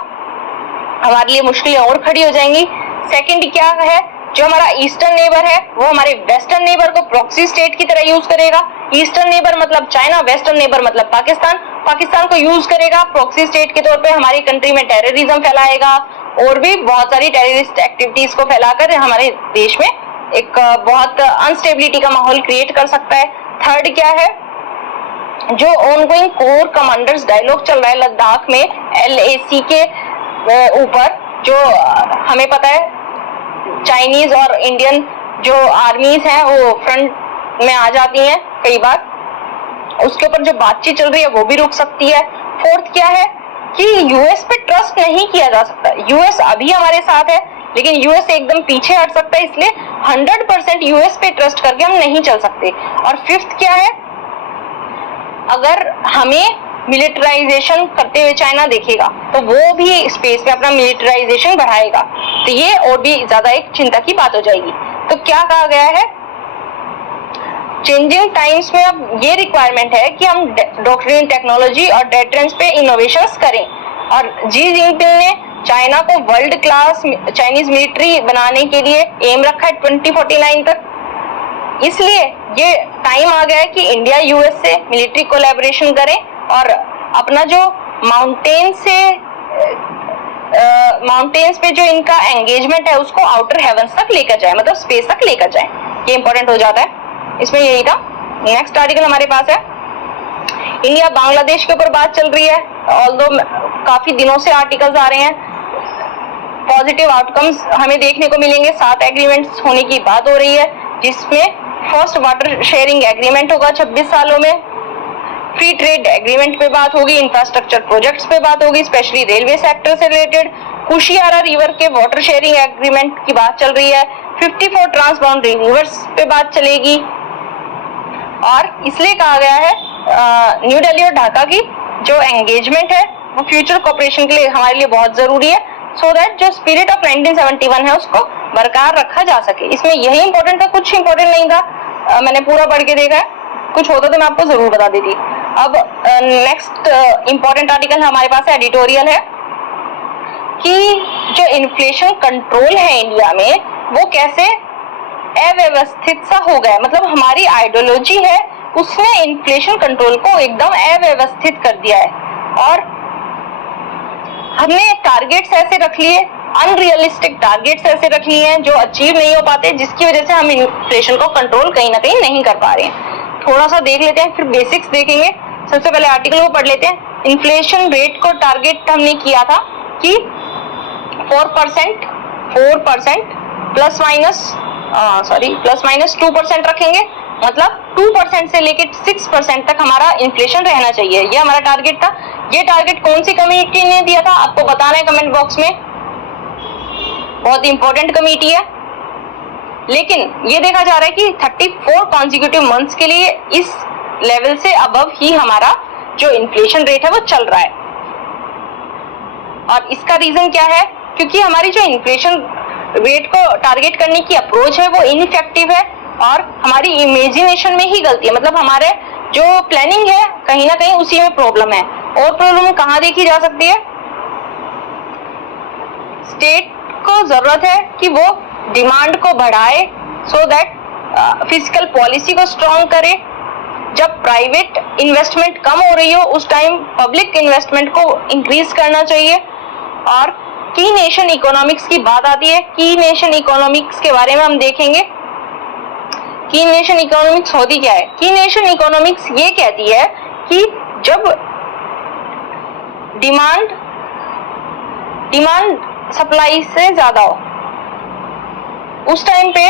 हमारे लिए मुश्किलें और खड़ी हो जाएंगी। सेकंड क्या है, जो हमारा ईस्टर्न नेबर है वो हमारे वेस्टर्न नेबर को प्रॉक्सी स्टेट की तरह यूज करेगा। ईस्टर्न नेबर मतलब चाइना, वेस्टर्न नेबर मतलब पाकिस्तान, पाकिस्तान को यूज करेगा प्रॉक्सी स्टेट के तौर पे, हमारी कंट्री में टेररिज्म फैलाएगा और भी बहुत सारी टेररिस्ट एक्टिविटीज को फैलाकर हमारे देश में एक बहुत अनस्टेबिलिटी का माहौल क्रिएट कर सकता है। थर्ड क्या है, जो ऑनगोइंग कोर कमांडर्स डायलॉग चल रहा है लद्दाख में LAC के ऊपर, जो हमें पता है चाइनीज और इंडियन जो आर्मीज हैं वो फ्रंट में आ जाती हैं कई बार, उसके ऊपर जो बातचीत चल रही है वो भी रुक सकती है। फोर्थ क्या है कि यूएस पे ट्रस्ट नहीं किया जा सकता। यूएस अभी हमारे साथ है लेकिन यूएस एकदम पीछे हट सकता है, इसलिए 100% यूएस पे ट्रस्ट करके हम नहीं चल सकते। और फिफ्थ क्या है, अगर हमें मिलिटराइजेशन करते हुए चाइना देखेगा तो वो भी स्पेस में अपना मिलिटराइजेशन बढ़ाएगा, तो ये और भी ज्यादा एक चिंता की बात हो जाएगी। तो क्या कहा गया है, चेंजिंग टाइम्स में अब ये रिक्वायरमेंट है कि हम डॉक्ट्रिन, टेक्नोलॉजी और डेटरेंस पे इनोवेशंस करें। और जी जिनपिंग ने चाइना को वर्ल्ड क्लास चाइनीज मिलिट्री बनाने के लिए एम रखा है 2049 तक। इसलिए ये टाइम आ गया है कि इंडिया यूएस से मिलिट्री कोलैबोरेशन करें और अपना जो माउंटेन्स पे जो इनका एंगेजमेंट है उसको आउटर हेवंस तक लेकर जाए, मतलब स्पेस तक लेकर जाए। ये इंपॉर्टेंट हो जाता है। इसमें यही था। नेक्स्ट आर्टिकल हमारे पास है, इंडिया बांग्लादेश के ऊपर बात चल रही है। ऑल्दो काफी दिनों से आर्टिकल्स आ रहे हैं, पॉजिटिव आउटकम्स हमें देखने को मिलेंगे। 7 एग्रीमेंट्स होने की बात हो रही है, जिसमें फर्स्ट वाटर शेयरिंग एग्रीमेंट होगा 26 सालों में, फ्री ट्रेड एग्रीमेंट पे बात होगी, इंफ्रास्ट्रक्चर प्रोजेक्ट्स पे बात होगी, स्पेशली रेलवे सेक्टर से रिलेटेड, कुशियारा रिवर के वाटर शेयरिंग एग्रीमेंट की बात चल रही है, 54 ट्रांस बाउंड्री रिवर्स पे बात चलेगी। और इसलिए कहा गया है न्यू दिल्ली और ढाका की जो एंगेजमेंट है वो फ्यूचर कोऑपरेशन के लिए हमारे लिए बहुत जरूरी है, सो दैट जो स्पिरिट ऑफ 1971 है उसको बरकरार रखा जा सके। इसमें यही इंपॉर्टेंट था, कुछ इंपॉर्टेंट नहीं था। मैंने पूरा पढ़ के देखा है, कुछ होता तो मैं आपको जरूर बता देती। अब नेक्स्ट इंपॉर्टेंट आर्टिकल हमारे पास एडिटोरियल है कि जो इन्फ्लेशन कंट्रोल है इंडिया में वो कैसे अव्यवस्थित सा हो गया, मतलब हमारी आइडियोलॉजी है उसने इन्फ्लेशन कंट्रोल को एकदम अव्यवस्थित कर दिया है और हमने टारगेट्स ऐसे रख लिए, अनरियलिस्टिक टारगेट्स ऐसे रख लिए हैं जो अचीव नहीं हो पाते, जिसकी वजह से हम इन्फ्लेशन को कंट्रोल कहीं ना कहीं नहीं कर पा रहे हैं। थोड़ा सा देख लेते हैं, फिर बेसिक्स देखेंगे। सबसे पहले आर्टिकल को पढ़ लेते हैं। इन्फ्लेशन रेट को टारगेट हमने किया था कि 4% प्लस माइनस 2% रखेंगे, मतलब 2% से लेकर 6% तक हमारा इन्फ्लेशन रहना चाहिए, ये हमारा टारगेट था। ये टारगेट कौन सी कमेटी ने दिया था आपको बताना है कमेंट बॉक्स में, बहुत इंपॉर्टेंट कमेटी है। लेकिन ये देखा जा रहा है कि 34 कॉन्जिक्यूटिव मंथ्स के लिए इस लेवल से अबव ही हमारा जो इन्फ्लेशन रेट है वो चल रहा है। और इसका रीजन क्या है? क्योंकि हमारी जो इन्फ्लेशन रेट को टारगेट करने की अप्रोच है वो इनइफेक्टिव है और हमारी इमेजिनेशन में ही गलती है, मतलब हमारे जो प्लानिंग है कहीं ना कहीं उसी में प्रॉब्लम है। और प्रॉब्लम कहाँ देखी जा सकती है? स्टेट को जरूरत है कि वो डिमांड को बढ़ाए सो दैट फिजिकल पॉलिसी को स्ट्रॉन्ग करे। जब प्राइवेट इन्वेस्टमेंट कम हो रही हो उस टाइम पब्लिक इन्वेस्टमेंट को इंक्रीज करना चाहिए। और की नेशन इकोनॉमिक्स की बात आती है, की नेशन इकोनॉमिक्स के बारे में हम देखेंगे। की नेशन इकोनॉमिक्स होती क्या है? की नेशन इकोनॉमिक्स ये कहती है कि जब डिमांड सप्लाई से ज्यादा हो उस टाइम पे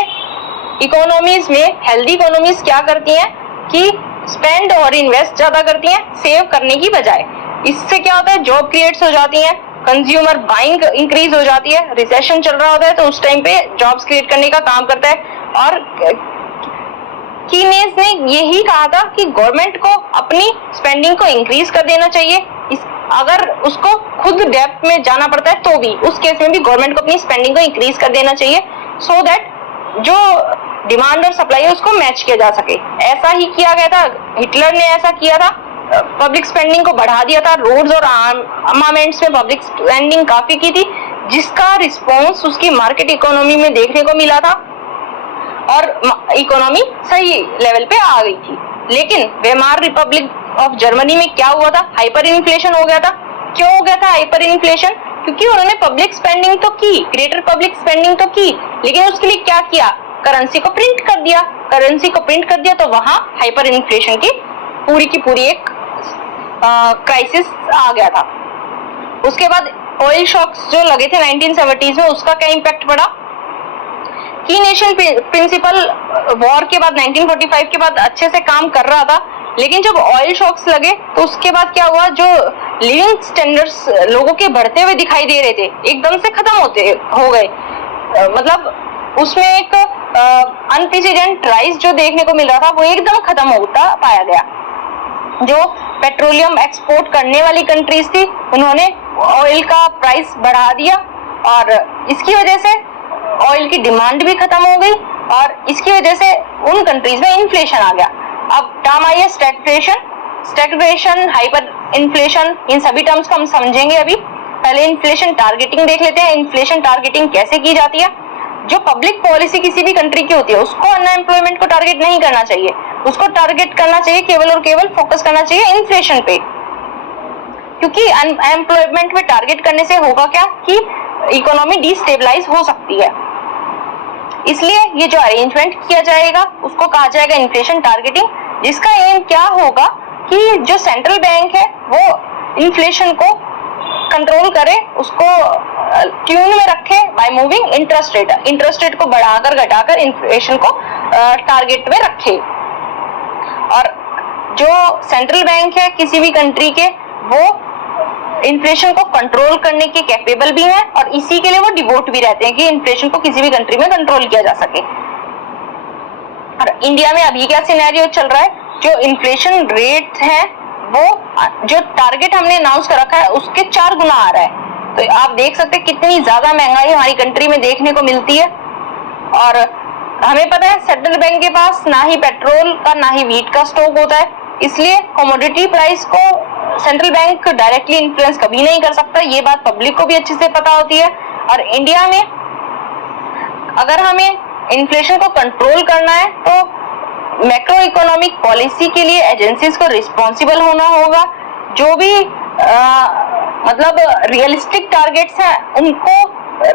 इकोनॉमीज में, हेल्दी इकोनॉमीज क्या करती हैं कि स्पेंड और इन्वेस्ट ज्यादा करती हैं सेव करने की बजाय। इससे क्या होता है? जॉब क्रिएट्स हो जाती हैं, कंज्यूमर बाइंग इंक्रीज हो जाती है। रिसेशन चल रहा होता है तो उस टाइम पे जॉब्स क्रिएट करने का काम करता है। और कीनेस ने यही कहा था कि गवर्नमेंट को अपनी स्पेंडिंग को इंक्रीज कर देना चाहिए। अगर उसको खुद डेप्थ में जाना पड़ता है तो भी उस केस में भी गवर्नमेंट को अपनी स्पेंडिंग को इंक्रीज कर देना चाहिए, सो दैट जो डिमांड और सप्लाई है उसको मैच किया जा सके। ऐसा ही किया गया था, हिटलर ने ऐसा किया था, पब्लिक स्पेंडिंग को बढ़ा दिया था। रोड्स और आर्मामेंट्स में पब्लिक स्पेंडिंग काफी की थी, जिसका रिस्पॉन्स उसकी मार्केट इकोनॉमी में देखने को मिला था और इकोनॉमी सही लेवल पे आ गई थी। लेकिन वेमार रिपब्लिक ऑफ जर्मनी में क्या हुआ था? हाइपर इन्फ्लेशन हो गया था। क्यों हो गया था हाइपर इन्फ्लेशन? क्योंकि उन्होंने पब्लिक स्पेंडिंग तो की, ग्रेटर पब्लिक स्पेंडिंग तो की, लेकिन उसके लिए क्या किया? करेंसी को प्रिंट कर दिया। करेंसी को प्रिंट कर दिया तो वहां हाइपर इन्फ्लेशन की पूरी एक क्राइसिस आ गया था। उसके बाद ऑयल शॉक्स जो लगे थे 1970s में, उसका क्या इम्पैक्ट पड़ा? की नेशन प्रिंसिपल वॉर के बाद 1945 के बाद अच्छे से काम कर रहा था, लेकिन जब ऑयल शॉक्स लगे तो उसके बाद क्या हुआ? जो लिविंग स्टैंडर्ड्स लोगों के बढ़ते हुए दिखाई दे रहे थे एकदम से खत्म हो गए। मतलब उसमें एक अनप्रेसिडेंट राइज जो देखने को मिल रहा था वो एकदम खत्म होता पाया गया। जो पेट्रोलियम एक्सपोर्ट करने वाली कंट्रीज थी उन्होंने ऑयल का प्राइस बढ़ा दिया और इसकी वजह से ऑयल की डिमांड भी खत्म हो गई और इसकी वजह से उन कंट्रीज में इन्फ्लेशन आ गया। अब टर्म आई है स्टैग्फ्लेशन, हाइपर इन्फ्लेशन, इन सभी टर्म्स को हम समझेंगे अभी। पहले इन्फ्लेशन टारगेटिंग देख लेते हैं। इन्फ्लेशन टारगेटिंग कैसे की जाती है? जो पब्लिक पॉलिसी किसी भी कंट्री की होती है उसको अनएम्प्लॉयमेंट को टारगेट नहीं करना चाहिए, उसको टारगेट करना चाहिए केवल और केवल फोकस करना चाहिए इन्फ्लेशन पे, क्योंकि अनएम्प्लॉयमेंट पे टारगेट करने से होगा क्या कि इकोनॉमी डिस्टेबलाइज हो सकती है। इसलिए ये जो अरेंजमेंट किया जाएगा उसको कहा जाएगा इन्फ्लेशन टारगेटिंग, जिसका एम क्या होगा कि जो सेंट्रल बैंक है वो इन्फ्लेशन को कंट्रोल करे, उसको ट्यून में रखे बाय मूविंग इंटरेस्ट रेट को बढ़ाकर घटाकर इन्फ्लेशन को टारगेट में रखे। और जो सेंट्रल बैंक है किसी भी कंट्री के वो इन्फ्लेशन को कंट्रोल करने के कैपेबल भी हैं और इसी के लिए वो डिवोट भी रहते हैं कि इन्फ्लेशन को किसी भी कंट्री में कंट्रोल किया जा सके। और इंडिया में अभी क्या सिनेरियो चल रहा है, जो इन्फ्लेशन रेट है वो जो टारगेट हमने अनाउंस कर रखा है उसके 4 गुना आ रहा है। तो आप देख सकते हैं कितनी ज्यादा महंगाई हमारी कंट्री में देखने को मिलती है। और हमें पता है सेंट्रल बैंक के पास ना ही पेट्रोल का ना ही व्हीट का स्टॉक होता है, इसलिए कमोडिटी प्राइस को सेंट्रल बैंक डायरेक्टली इन्फ्लुएंस कभी नहीं कर सकता। ये बात पब्लिक को भी अच्छे से पता होती है। और इंडिया में अगर हमें इन्फ्लेशन को कंट्रोल करना है तो मैक्रो इकोनॉमिक पॉलिसी के लिए एजेंसीज को रिस्पॉन्सिबल होना होगा। जो भी मतलब रियलिस्टिक टारगेट्स हैं उनको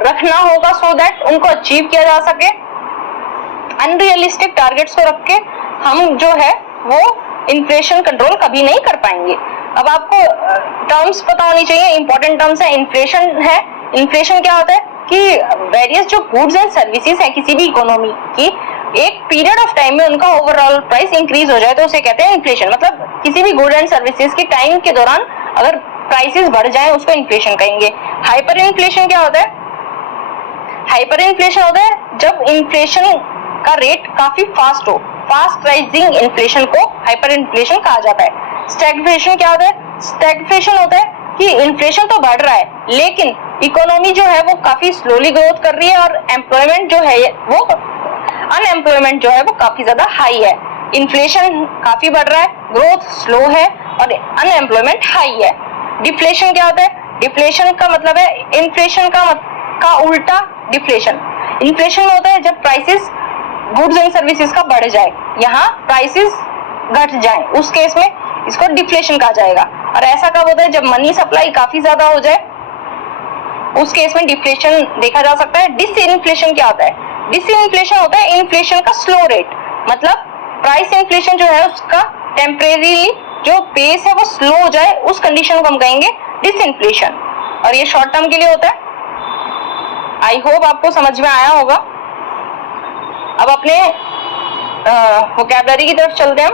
रखना होगा सो दैट उनको अचीव किया जा सके। अनरियलिस्टिक टारगेट्स को रख के हम जो है वो इन्फ्लेशन कंट्रोल कभी नहीं कर पाएंगे। अब आपको टर्म्स पता होनी चाहिए, इंपॉर्टेंट टर्म्स है। इन्फ्लेशन है, इन्फ्लेशन क्या होता है कि वेरियस जो गुड्स एंड सर्विसेज है किसी भी इकोनॉमी की एक पीरियड ऑफ टाइम में उनका ओवरऑल प्राइस इंक्रीज हो जाए तो उसे कहते हैं इन्फ्लेशन। मतलब किसी भी गुड एंड सर्विसेज के टाइम के दौरान अगर प्राइसेस बढ़ जाएं उसको इन्फ्लेशन कहेंगे। हाइपर इन्फ्लेशन क्या होता है? हाइपर इन्फ्लेशन होता है जब इन्फ्लेशन का रेट काफी फास्ट हो, फास्ट राइजिंग इन्फ्लेशन को हाइपर इन्फ्लेशन कहा जाता है। स्टैग्फ्लेशन क्या होता है? स्टैग्फ्लेशन होता है कि इन्फ्लेशन तो बढ़ रहा है लेकिन इकोनॉमी जो है वो काफी स्लोली ग्रोथ कर रही है और एम्प्लॉयमेंट जो है वो अनएम्प्लॉयमेंट जो है वो काफी ज्यादा हाई है। इन्फ्लेशन काफी बढ़ रहा है, ग्रोथ स्लो है और अनएम्प्लॉयमेंट हाई है। डिफ्लेशन क्या होता है? डिफ्लेशन का मतलब है इन्फ्लेशन का उल्टा डिफ्लेशन। इन्फ्लेशन में होता है जब प्राइसेस गुड्स एंड सर्विसेज का बढ़ जाए, यहाँ प्राइसेस घट जाए, उस केस में इसको डिफ्लेशन कहा जाएगा। और ऐसा कब होता है? जब मनी सप्लाई काफी ज्यादा हो जाए, उस केस में डिफ्लेशन देखा जा सकता है। डिसइन्फ्लेशन क्या होता है? डिसइन्फ्लेशन होता है इन्फ्लेशन का स्लो रेट, मतलब प्राइस इन्फ्लेशन जो है उसका टेम्परेरीली जो पेस है वो स्लो हो जाए, उस कंडीशन को हम कहेंगे डिसइन्फ्लेशन। और ये शॉर्ट टर्म के लिए होता है। आई होप आपको समझ में आया होगा। अब अपने वोकैबुलरी की तरफ चलते हैं।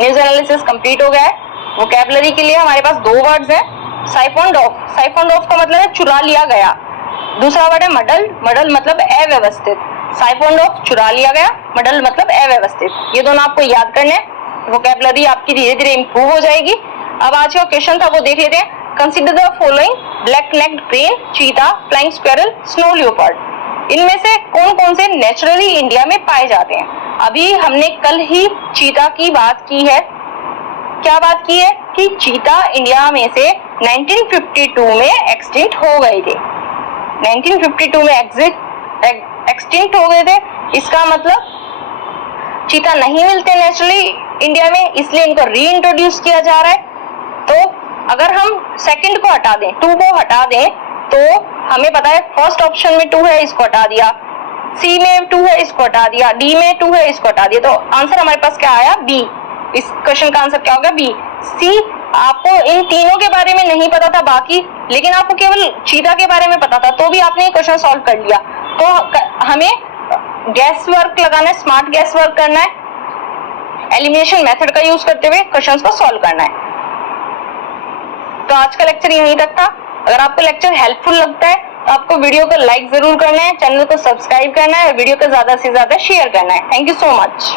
न्यूज एनालिसिस कंप्लीट हो गया है। वोकैबुलरी के लिए हमारे पास 2 वर्ड्स हैं। साइफॉन्ड ऑफ, साइफॉन्ड ऑफ का मतलब है चुरा लिया गया। दूसरा वर्ड है मडल, मडल मतलब अव्यवस्थित। साइफॉन्ड ऑफ चुरा लिया गया, मडल मतलब अव्यवस्थित। ये दोनों आपको याद करने हैं, वोकैबुलरी आपकी धीरे धीरे इंप्रूव हो जाएगी। अब आज का क्वेश्चन था वो देख लेते हैं। Consider the following: black necked crane, चीता, फ्लाइंग स्क्वेरल, स्नो लियोपार्ड। इनमें से कौन कौन से नेचुरली इंडिया में पाए जाते हैं? अभी हमने कल ही चीता की बात की है। क्या बात की है कि चीता इंडिया में से 1952 में एक्सटिंक्ट हो गए थे। 1952 में एक्सटिंक्ट हो गए थे। इसका मतलब चीता नहीं मिलते नेचुरली इंडिया में, इसलिए इनको रीइंट्रोड्यूस किया जा रहा है। तो अगर हम सेकंड को हटा दें, 2 को हटा दें, तो हमें पता है फर्स्ट ऑप्शन में 2 है, इसको हटा दिया। सी में 2 है, इसको हटा दिया। डी में 2 है, इसको हटा दिया। तो आंसर हमारे पास क्या आया? बी। इस क्वेश्चन का आंसर क्या होगा? बी। सी, आपको इन तीनों के बारे में नहीं पता था बाकी, लेकिन आपको केवल चीता के बारे में पता था, तो भी आपने क्वेश्चन सॉल्व कर लिया। तो हमें गैस वर्क लगाना है, स्मार्ट गैस वर्क करना है, एलिमिनेशन मेथड का यूज करते हुए क्वेश्चंस को सॉल्व करना है। तो आज का लेक्चर यहीं तक था। अगर आपको लेक्चर हेल्पफुल लगता है तो आपको वीडियो को लाइक जरूर करना है, चैनल को सब्सक्राइब करना है और वीडियो को ज्यादा से ज्यादा शेयर करना है। Thank you so much.